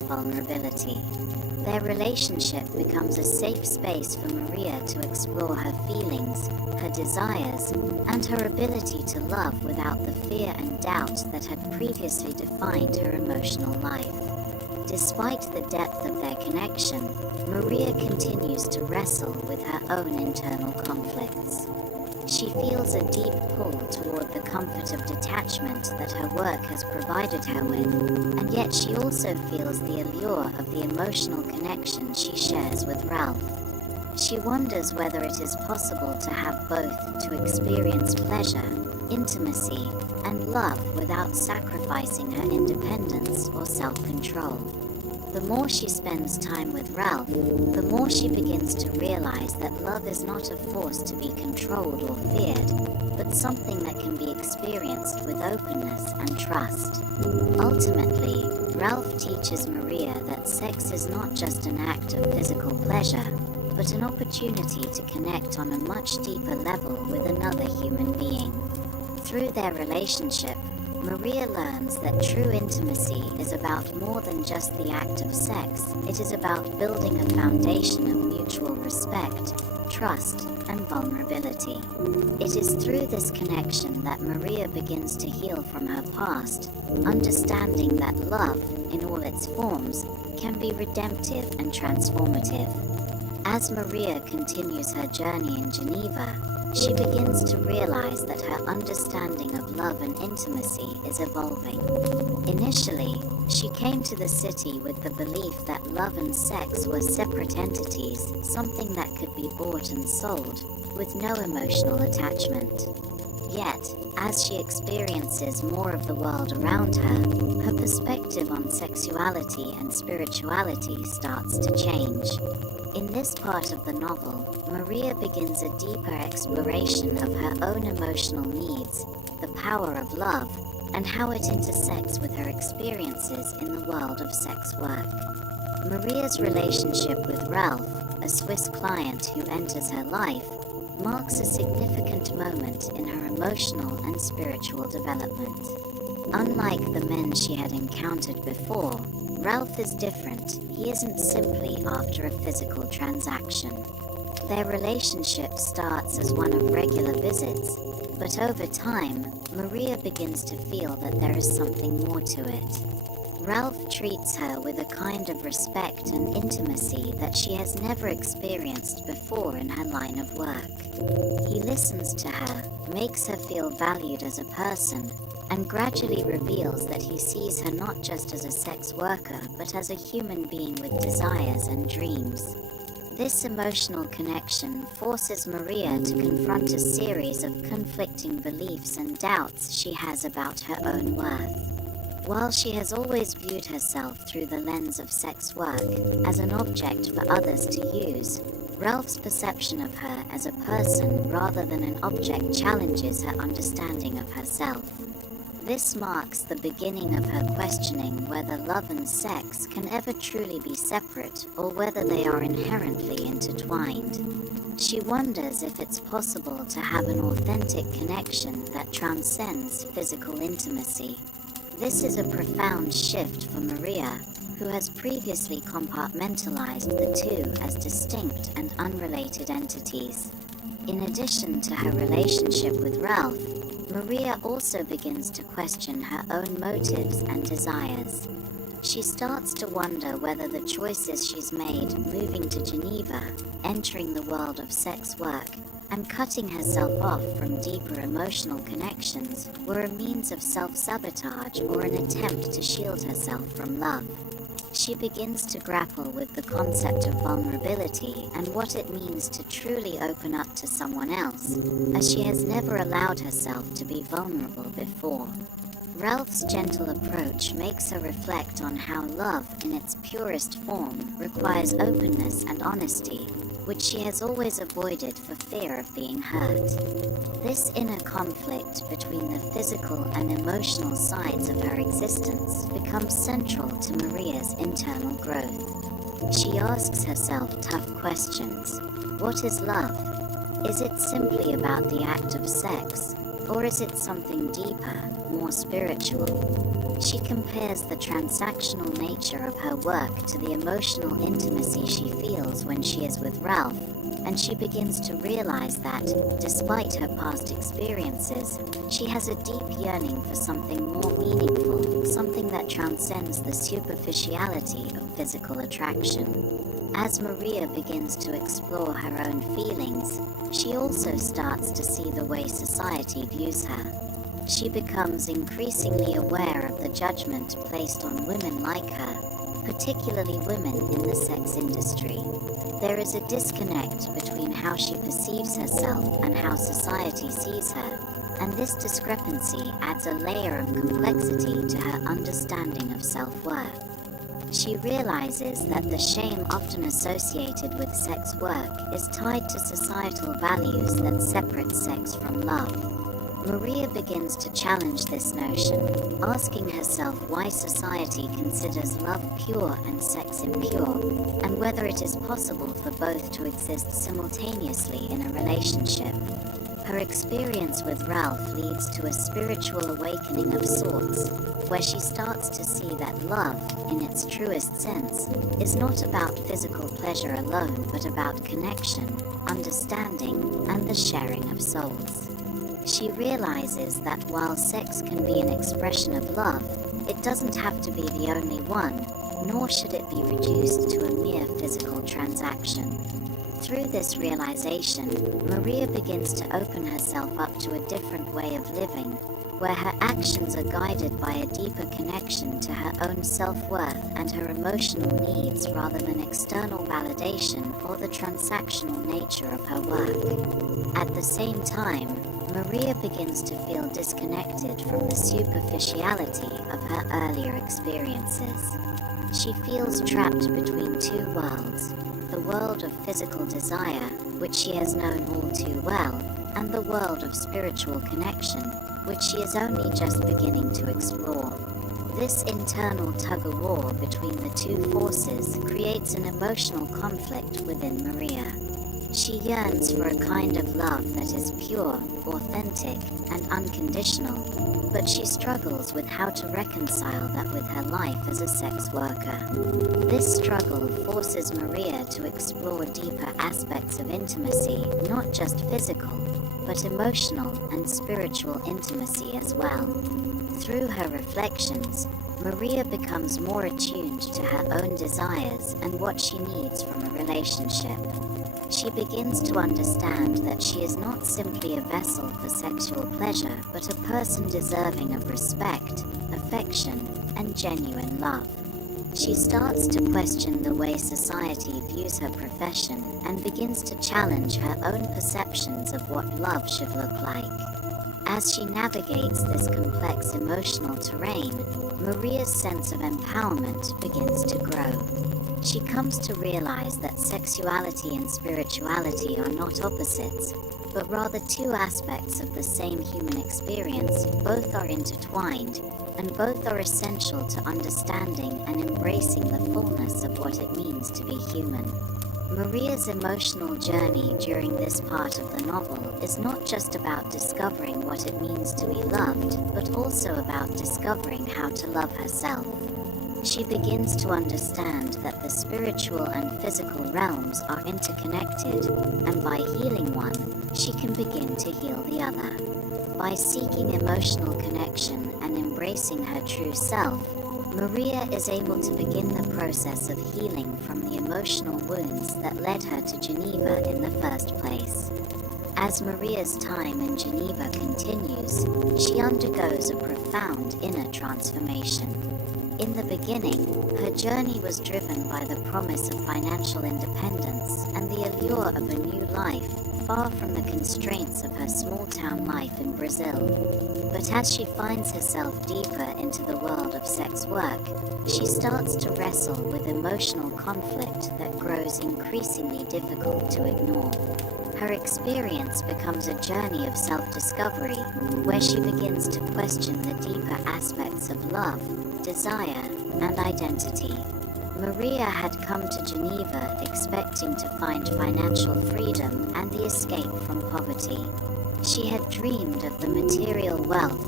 vulnerability. Their relationship becomes a safe space for Maria to explore her feelings, her desires, and her ability to love without the fear and doubt that had previously defined her emotional life. Despite the depth of their connection, Maria continues to wrestle with her own internal conflicts. She feels a deep pull toward the comfort of detachment that her work has provided her with, and yet she also feels the allure of the emotional connection she shares with Ralph. She wonders whether it is possible to have both, to experience pleasure, intimacy, and love without sacrificing her independence or self-control. The more she spends time with Ralph, the more she begins to realize that love is not a force to be controlled or feared, but something that can be experienced with openness and trust. Ultimately, Ralph teaches Maria that sex is not just an act of physical pleasure, but an opportunity to connect on a much deeper level with another human being. Through their relationship, Maria learns that true intimacy is about more than just the act of sex. It is about building a foundation of mutual respect, trust, and vulnerability. It is through this connection that Maria begins to heal from her past, understanding that love, in all its forms, can be redemptive and transformative. As Maria continues her journey in Geneva, she begins to realize that her understanding of love and intimacy is evolving. Initially, she came to the city with the belief that love and sex were separate entities, something that could be bought and sold, with no emotional attachment. Yet, as she experiences more of the world around her, her perspective on sexuality and spirituality starts to change. In this part of the novel, Maria begins a deeper exploration of her own emotional needs, the power of love, and how it intersects with her experiences in the world of sex work. Maria's relationship with Ralph, a Swiss client who enters her life, marks a significant moment in her emotional and spiritual development. Unlike the men she had encountered before, Ralph is different. He isn't simply after a physical transaction. Their relationship starts as one of regular visits, but over time, Maria begins to feel that there is something more to it. Ralph treats her with a kind of respect and intimacy that she has never experienced before in her line of work. He listens to her, makes her feel valued as a person, and gradually reveals that he sees her not just as a sex worker but as a human being with desires and dreams. This emotional connection forces Maria to confront a series of conflicting beliefs and doubts she has about her own worth. While she has always viewed herself through the lens of sex work as an object for others to use, Ralph's perception of her as a person rather than an object challenges her understanding of herself. This marks the beginning of her questioning whether love and sex can ever truly be separate or whether they are inherently intertwined. She wonders if it's possible to have an authentic connection that transcends physical intimacy. This is a profound shift for Maria, who has previously compartmentalized the two as distinct and unrelated entities. In addition to her relationship with Ralph, Maria also begins to question her own motives and desires. She starts to wonder whether the choices she's made moving to Geneva, entering the world of sex work, and cutting herself off from deeper emotional connections were a means of self-sabotage or an attempt to shield herself from love. She begins to grapple with the concept of vulnerability and what it means to truly open up to someone else, as she has never allowed herself to be vulnerable before. Ralph's gentle approach makes her reflect on how love, in its purest form, requires openness and honesty, which she has always avoided for fear of being hurt. This inner conflict between the physical and emotional sides of her existence becomes central to Maria's internal growth. She asks herself tough questions. What is love? Is it simply about the act of sex, or is it something deeper, more spiritual? She compares the transactional nature of her work to the emotional intimacy she feels when she is with Ralph, and she begins to realize that, despite her past experiences, she has a deep yearning for something more meaningful, something that transcends the superficiality of physical attraction. As Maria begins to explore her own feelings, she also starts to see the way society views her. She becomes increasingly aware of the judgment placed on women like her, particularly women in the sex industry. There is a disconnect between how she perceives herself and how society sees her, and this discrepancy adds a layer of complexity to her understanding of self-worth. She realizes that the shame often associated with sex work is tied to societal values that separate sex from love. Maria begins to challenge this notion, asking herself why society considers love pure and sex impure, and whether it is possible for both to exist simultaneously in a relationship. Her experience with Ralph leads to a spiritual awakening of sorts, where she starts to see that love, in its truest sense, is not about physical pleasure alone but about connection, understanding, and the sharing of souls. She realizes that while sex can be an expression of love, it doesn't have to be the only one, nor should it be reduced to a mere physical transaction. Through this realization, Maria begins to open herself up to a different way of living, where her actions are guided by a deeper connection to her own self-worth and her emotional needs rather than external validation or the transactional nature of her work. At the same time, Maria begins to feel disconnected from the superficiality of her earlier experiences. She feels trapped between two worlds, the world of physical desire, which she has known all too well, and the world of spiritual connection, which she is only just beginning to explore. This internal tug-of-war between the two forces creates an emotional conflict within Maria. She yearns for a kind of love that is pure, authentic, and unconditional, but she struggles with how to reconcile that with her life as a sex worker. This struggle forces Maria to explore deeper aspects of intimacy, not just physical, but emotional and spiritual intimacy as well. Through her reflections, Maria becomes more attuned to her own desires and what she needs from a relationship. She begins to understand that she is not simply a vessel for sexual pleasure, but a person deserving of respect, affection, and genuine love. She starts to question the way society views her profession and begins to challenge her own perceptions of what love should look like. As she navigates this complex emotional terrain, Maria's sense of empowerment begins to grow. She comes to realize that sexuality and spirituality are not opposites, but rather two aspects of the same human experience. Both are intertwined, and both are essential to understanding and embracing the fullness of what it means to be human. Maria's emotional journey during this part of the novel is not just about discovering what it means to be loved, but also about discovering how to love herself. She begins to understand that the spiritual and physical realms are interconnected, and by healing one, she can begin to heal the other. By seeking emotional connection and embracing her true self, Maria is able to begin the process of healing from the emotional wounds that led her to Geneva in the first place. As Maria's time in Geneva continues, she undergoes a profound inner transformation. In the beginning, her journey was driven by the promise of financial independence and the allure of a new life, far from the constraints of her small-town life in Brazil. But as she finds herself deeper into the world of sex work, she starts to wrestle with emotional conflict that grows increasingly difficult to ignore. Her experience becomes a journey of self-discovery, where she begins to question the deeper aspects of love, desire, and identity. Maria had come to Geneva expecting to find financial freedom and the escape from poverty. She had dreamed of the material wealth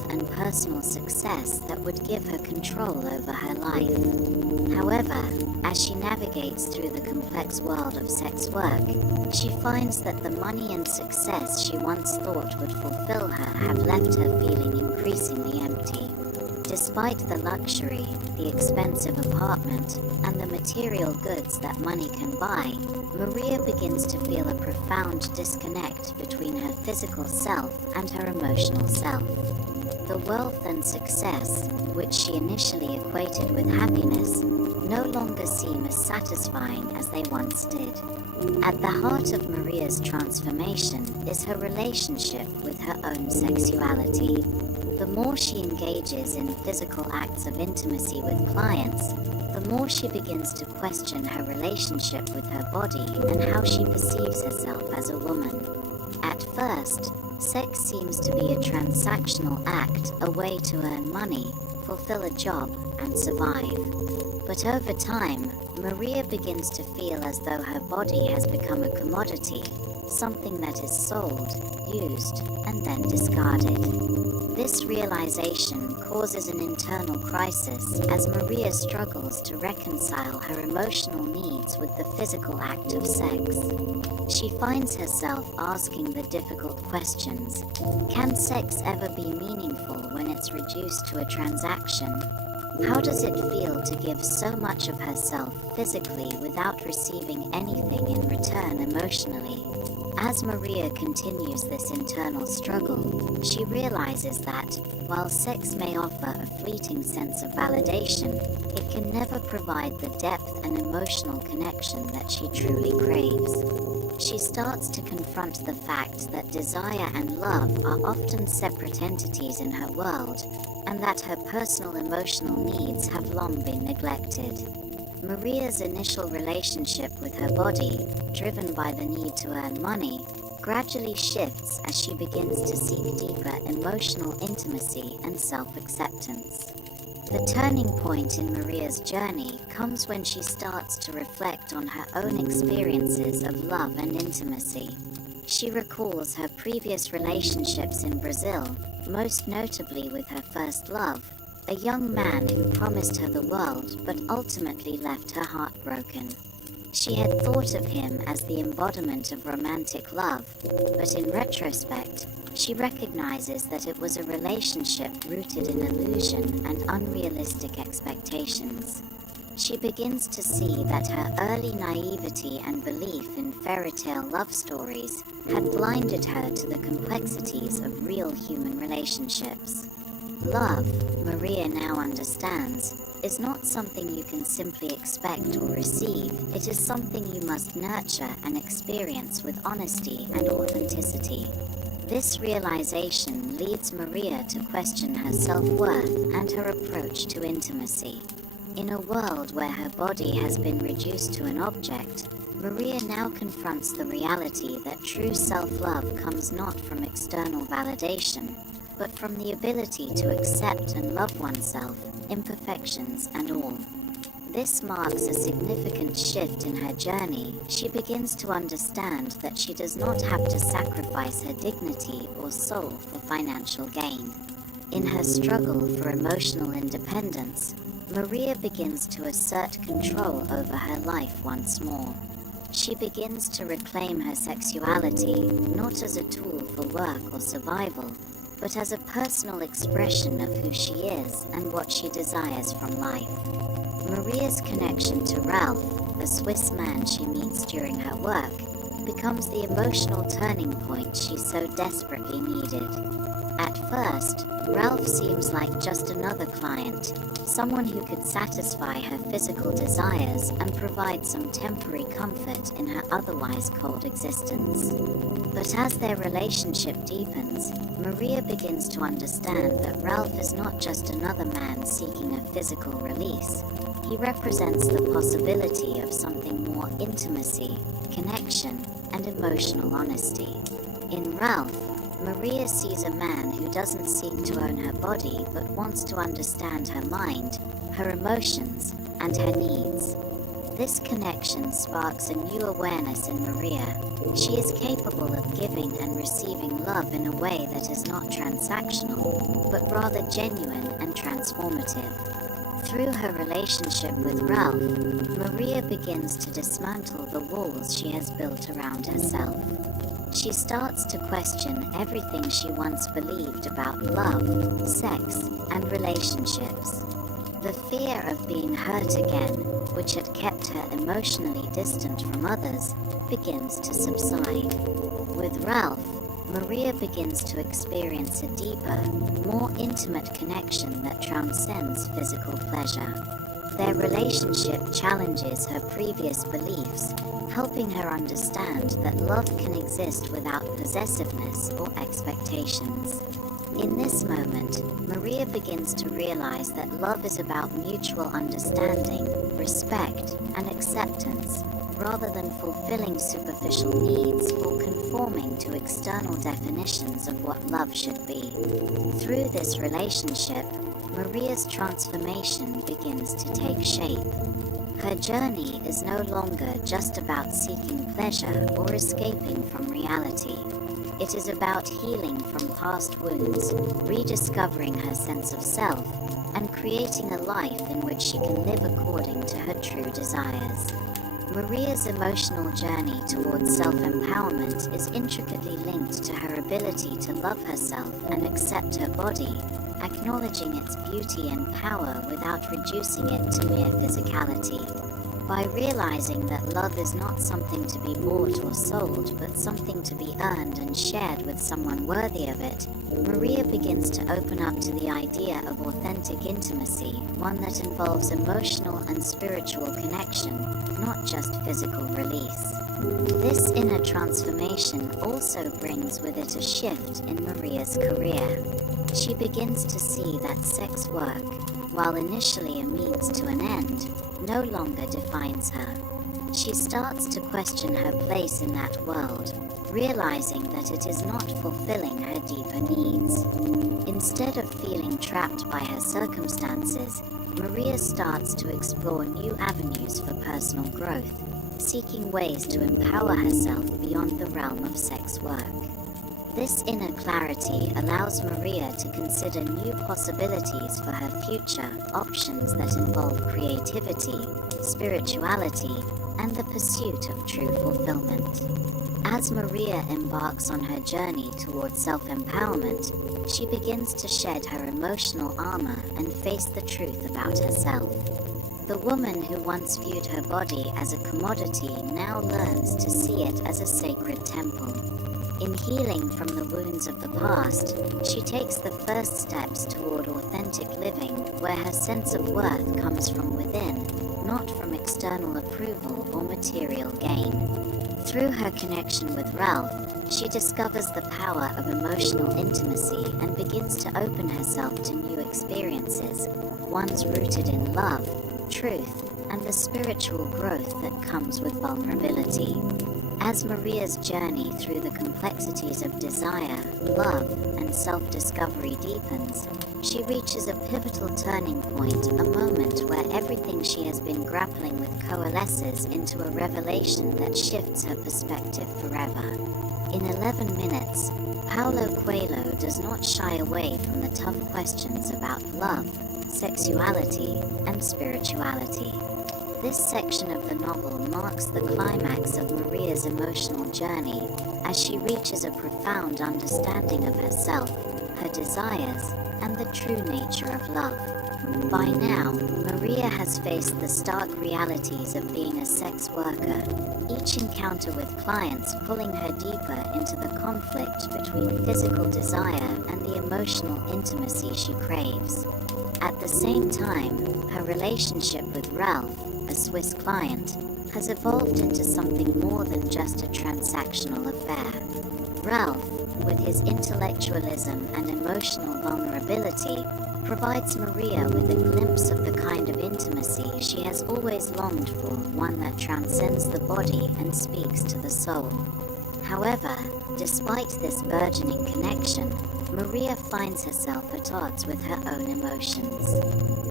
and personal success that would give her control over her life. However, as she navigates through the complex world of sex work, she finds that the money and success she once thought would fulfill her have left her feeling increasingly empty. Despite the luxury, the expensive apartment, and the material goods that money can buy, Maria begins to feel a profound disconnect between her physical self and her emotional self. The wealth and success, which she initially equated with happiness, no longer seem as satisfying as they once did. At the heart of Maria's transformation is her relationship with her own sexuality. The more she engages in physical acts of intimacy with clients, the more she begins to question her relationship with her body and how she perceives herself as a woman. At first, sex seems to be a transactional act, a way to earn money, fulfill a job, and survive. But over time, Maria begins to feel as though her body has become a commodity, something that is sold, used, and then discarded. This realization causes an internal crisis as Maria struggles to reconcile her emotional needs with the physical act of sex. She finds herself asking the difficult questions. Can sex ever be meaningful when it's reduced to a transaction? How does it feel to give so much of herself physically without receiving anything in return emotionally? As Maria continues this internal struggle, she realizes that, while sex may offer a fleeting sense of validation, it can never provide the depth and emotional connection that she truly craves. She starts to confront the fact that desire and love are often separate entities in her world, and that her personal emotional needs have long been neglected. Maria's initial relationship with her body, driven by the need to earn money, gradually shifts as she begins to seek deeper emotional intimacy and self-acceptance. The turning point in Maria's journey comes when she starts to reflect on her own experiences of love and intimacy. She recalls her previous relationships in Brazil, most notably with her first love, a young man who promised her the world but ultimately left her heartbroken. She had thought of him as the embodiment of romantic love, but in retrospect, she recognizes that it was a relationship rooted in illusion and unrealistic expectations. She begins to see that her early naivety and belief in fairy tale love stories had blinded her to the complexities of real human relationships. Love, Maria now understands, is not something you can simply expect or receive. It is something you must nurture and experience with honesty and authenticity. This realization leads Maria to question her self-worth and her approach to intimacy. In a world where her body has been reduced to an object, Maria now confronts the reality that true self-love comes not from external validation, but from the ability to accept and love oneself, imperfections and all. This marks a significant shift in her journey. She begins to understand that she does not have to sacrifice her dignity or soul for financial gain. In her struggle for emotional independence, Maria begins to assert control over her life once more. She begins to reclaim her sexuality, not as a tool for work or survival, but as a personal expression of who she is and what she desires from life. Maria's connection to Ralph, a Swiss man she meets during her work, becomes the emotional turning point she so desperately needed. At first, Ralph seems like just another client, someone who could satisfy her physical desires and provide some temporary comfort in her otherwise cold existence. But as their relationship deepens, Maria begins to understand that Ralph is not just another man seeking a physical release. He represents the possibility of something more: intimacy, connection, and emotional honesty. In Ralph, Maria sees a man who doesn't seek to own her body but wants to understand her mind, her emotions, and her needs. This connection sparks a new awareness in Maria. She is capable of giving and receiving love in a way that is not transactional, but rather genuine and transformative. Through her relationship with Ralph, Maria begins to dismantle the walls she has built around herself. She starts to question everything she once believed about love, sex, and relationships. The fear of being hurt again, which had kept her emotionally distant from others, begins to subside. With Ralph, Maria begins to experience a deeper, more intimate connection that transcends physical pleasure. Their relationship challenges her previous beliefs, helping her understand that love can exist without possessiveness or expectations. In this moment, Maria begins to realize that love is about mutual understanding, respect, and acceptance, rather than fulfilling superficial needs or conforming to external definitions of what love should be. Through this relationship, Maria's transformation begins to take shape. Her journey is no longer just about seeking pleasure or escaping from reality. It is about healing from past wounds, rediscovering her sense of self, and creating a life in which she can live according to her true desires. Maria's emotional journey towards self-empowerment is intricately linked to her ability to love herself and accept her body, acknowledging its beauty and power without reducing it to mere physicality. By realizing that love is not something to be bought or sold, but something to be earned and shared with someone worthy of it, Maria begins to open up to the idea of authentic intimacy, one that involves emotional and spiritual connection, not just physical release. This inner transformation also brings with it a shift in Maria's career. She begins to see that sex work, while initially a means to an end, no longer defines her. She starts to question her place in that world, realizing that it is not fulfilling her deeper needs. Instead of feeling trapped by her circumstances, Maria starts to explore new avenues for personal growth, seeking ways to empower herself beyond the realm of sex work. This inner clarity allows Maria to consider new possibilities for her future, options that involve creativity, spirituality, and the pursuit of true fulfillment. As Maria embarks on her journey towards self-empowerment, she begins to shed her emotional armor and face the truth about herself. The woman who once viewed her body as a commodity now learns to see it as a sacred temple. In healing from the wounds of the past, she takes the first steps toward authentic living, where her sense of worth comes from within, not from external approval or material gain. Through her connection with Ralph, she discovers the power of emotional intimacy and begins to open herself to new experiences, ones rooted in love, truth, and the spiritual growth that comes with vulnerability. As Maria's journey through the complexities of desire, love, and self-discovery deepens, she reaches a pivotal turning point, a moment where everything she has been grappling with coalesces into a revelation that shifts her perspective forever. In 11 minutes, Paulo Coelho does not shy away from the tough questions about love, sexuality, and spirituality. This section of the novel marks the climax of Maria's emotional journey as she reaches a profound understanding of herself, her desires, and the true nature of love. By now, Maria has faced the stark realities of being a sex worker, each encounter with clients pulling her deeper into the conflict between physical desire and the emotional intimacy she craves. At the same time, her relationship with Ralph, a Swiss client, has evolved into something more than just a transactional affair. Ralph, with his intellectualism and emotional vulnerability, provides Maria with a glimpse of the kind of intimacy she has always longed for, one that transcends the body and speaks to the soul. However, despite this burgeoning connection, Maria finds herself at odds with her own emotions.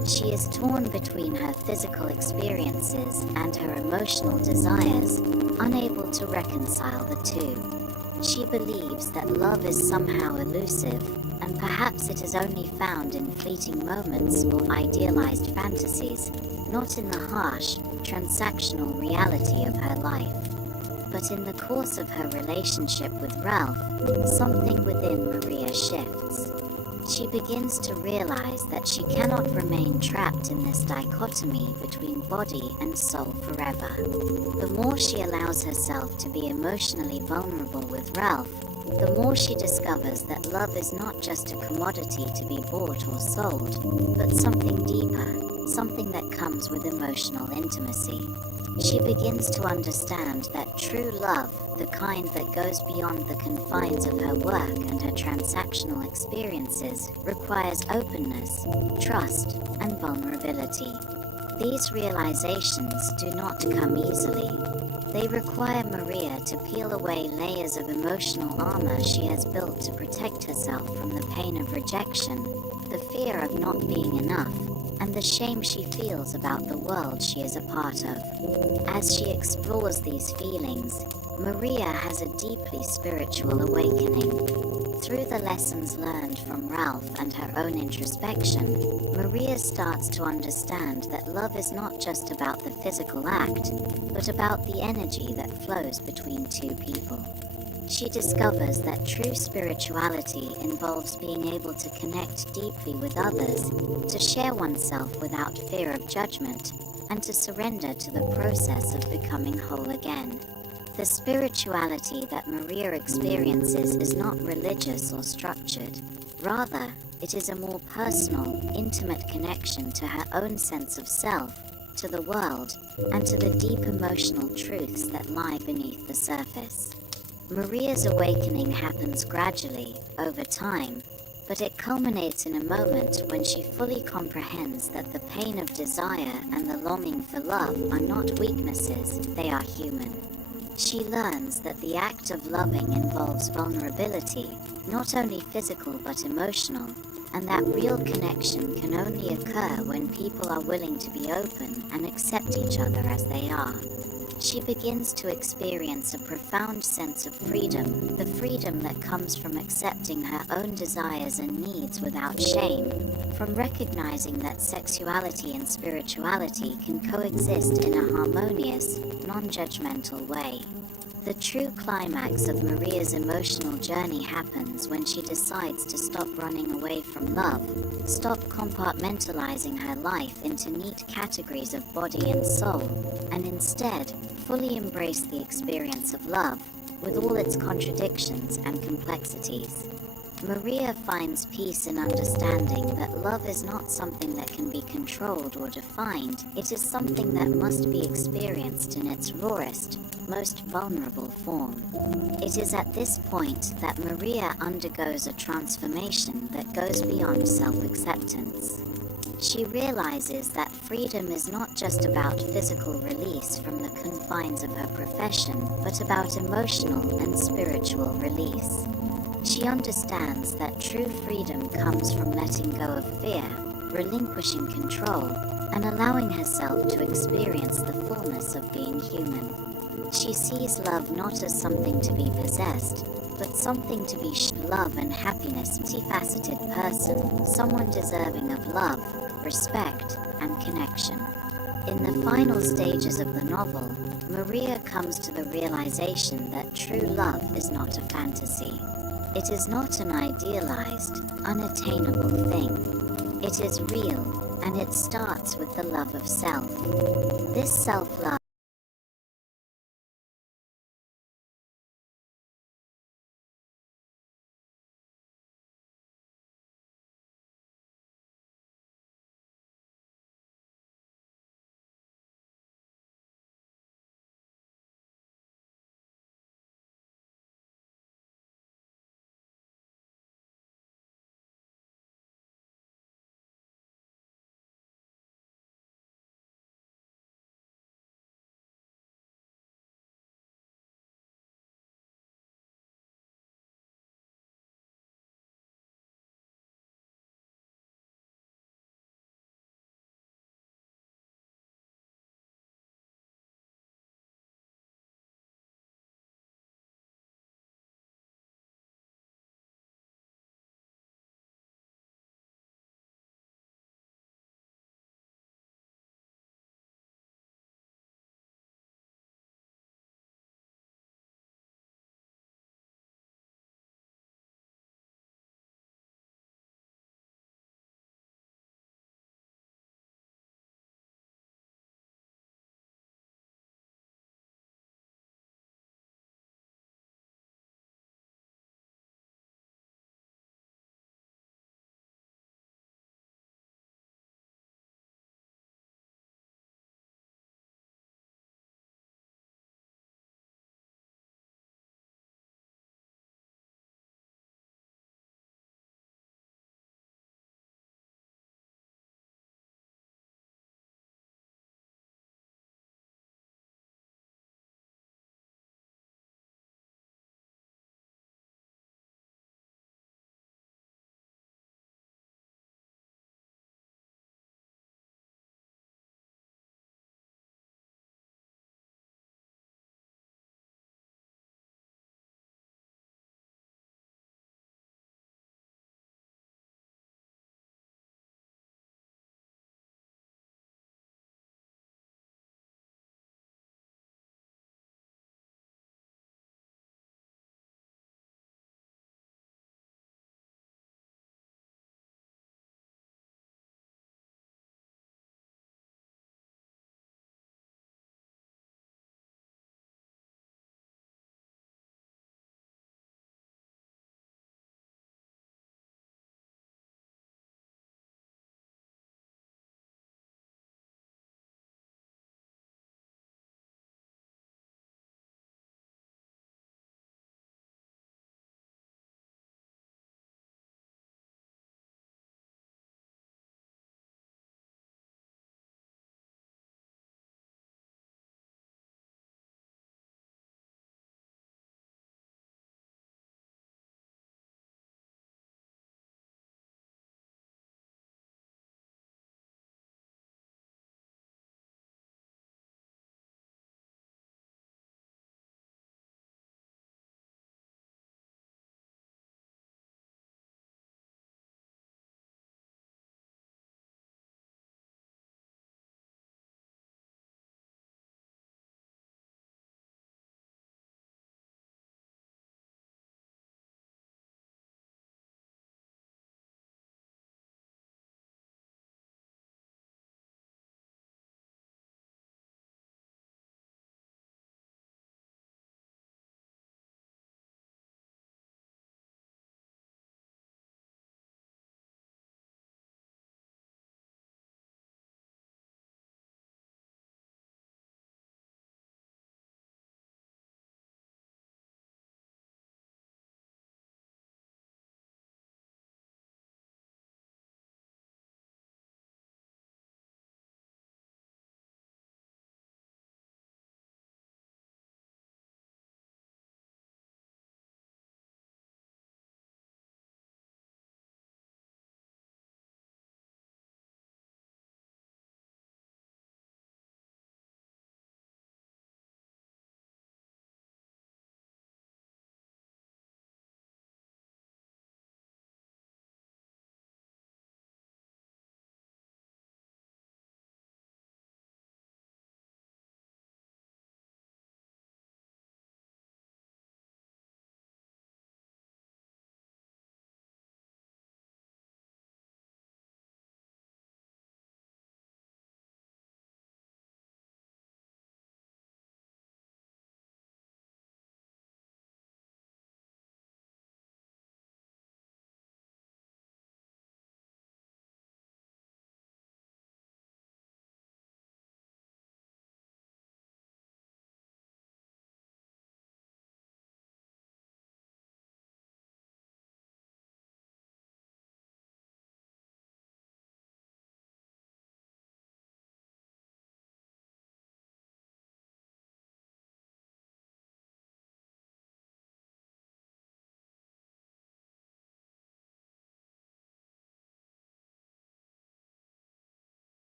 She is torn between her physical experiences and her emotional desires, unable to reconcile the two. She believes that love is somehow elusive, and perhaps it is only found in fleeting moments or idealized fantasies, not in the harsh, transactional reality of her life. But in the course of her relationship with Ralph, something within Maria shifts. She begins to realize that she cannot remain trapped in this dichotomy between body and soul forever. The more she allows herself to be emotionally vulnerable with Ralph, the more she discovers that love is not just a commodity to be bought or sold, but something deeper, something that comes with emotional intimacy. She begins to understand that true love, the kind that goes beyond the confines of her work and her transactional experiences, requires openness, trust, and vulnerability. These realizations do not come easily. They require Maria to peel away layers of emotional armor she has built to protect herself from the pain of rejection, the fear of not being enough, and the shame she feels about the world she is a part of. As she explores these feelings, Maria has a deeply spiritual awakening. Through the lessons learned from Ralph and her own introspection, Maria starts to understand that love is not just about the physical act, but about the energy that flows between two people. She discovers that true spirituality involves being able to connect deeply with others, to share oneself without fear of judgment, and to surrender to the process of becoming whole again. The spirituality that Maria experiences is not religious or structured. Rather, it is a more personal, intimate connection to her own sense of self, to the world, and to the deep emotional truths that lie beneath the surface. Maria's awakening happens gradually, over time, but it culminates in a moment when she fully comprehends that the pain of desire and the longing for love are not weaknesses, they are human. She learns that the act of loving involves vulnerability, not only physical but emotional, and that real connection can only occur when people are willing to be open and accept each other as they are. She begins to experience a profound sense of freedom, the freedom that comes from accepting her own desires and needs without shame, from recognizing that sexuality and spirituality can coexist in a harmonious, non-judgmental way. The true climax of Maria's emotional journey happens when she decides to stop running away from love, stop compartmentalizing her life into neat categories of body and soul, and instead, fully embrace the experience of love, with all its contradictions and complexities. Maria finds peace in understanding that love is not something that can be controlled or defined. It is something that must be experienced in its rawest, most vulnerable form. It is at this point that Maria undergoes a transformation that goes beyond self-acceptance. She realizes that freedom is not just about physical release from the confines of her profession, but about emotional and spiritual release. She understands that true freedom comes from letting go of fear, relinquishing control, and allowing herself to experience the fullness of being human. She sees love not as something to be possessed, but something to be love and happiness, multifaceted person, someone deserving of love, respect, and connection. In the final stages of the novel, Maria comes to the realization that true love is not a fantasy. It is not an idealized, unattainable thing. It is real, and it starts with the love of self. This self-love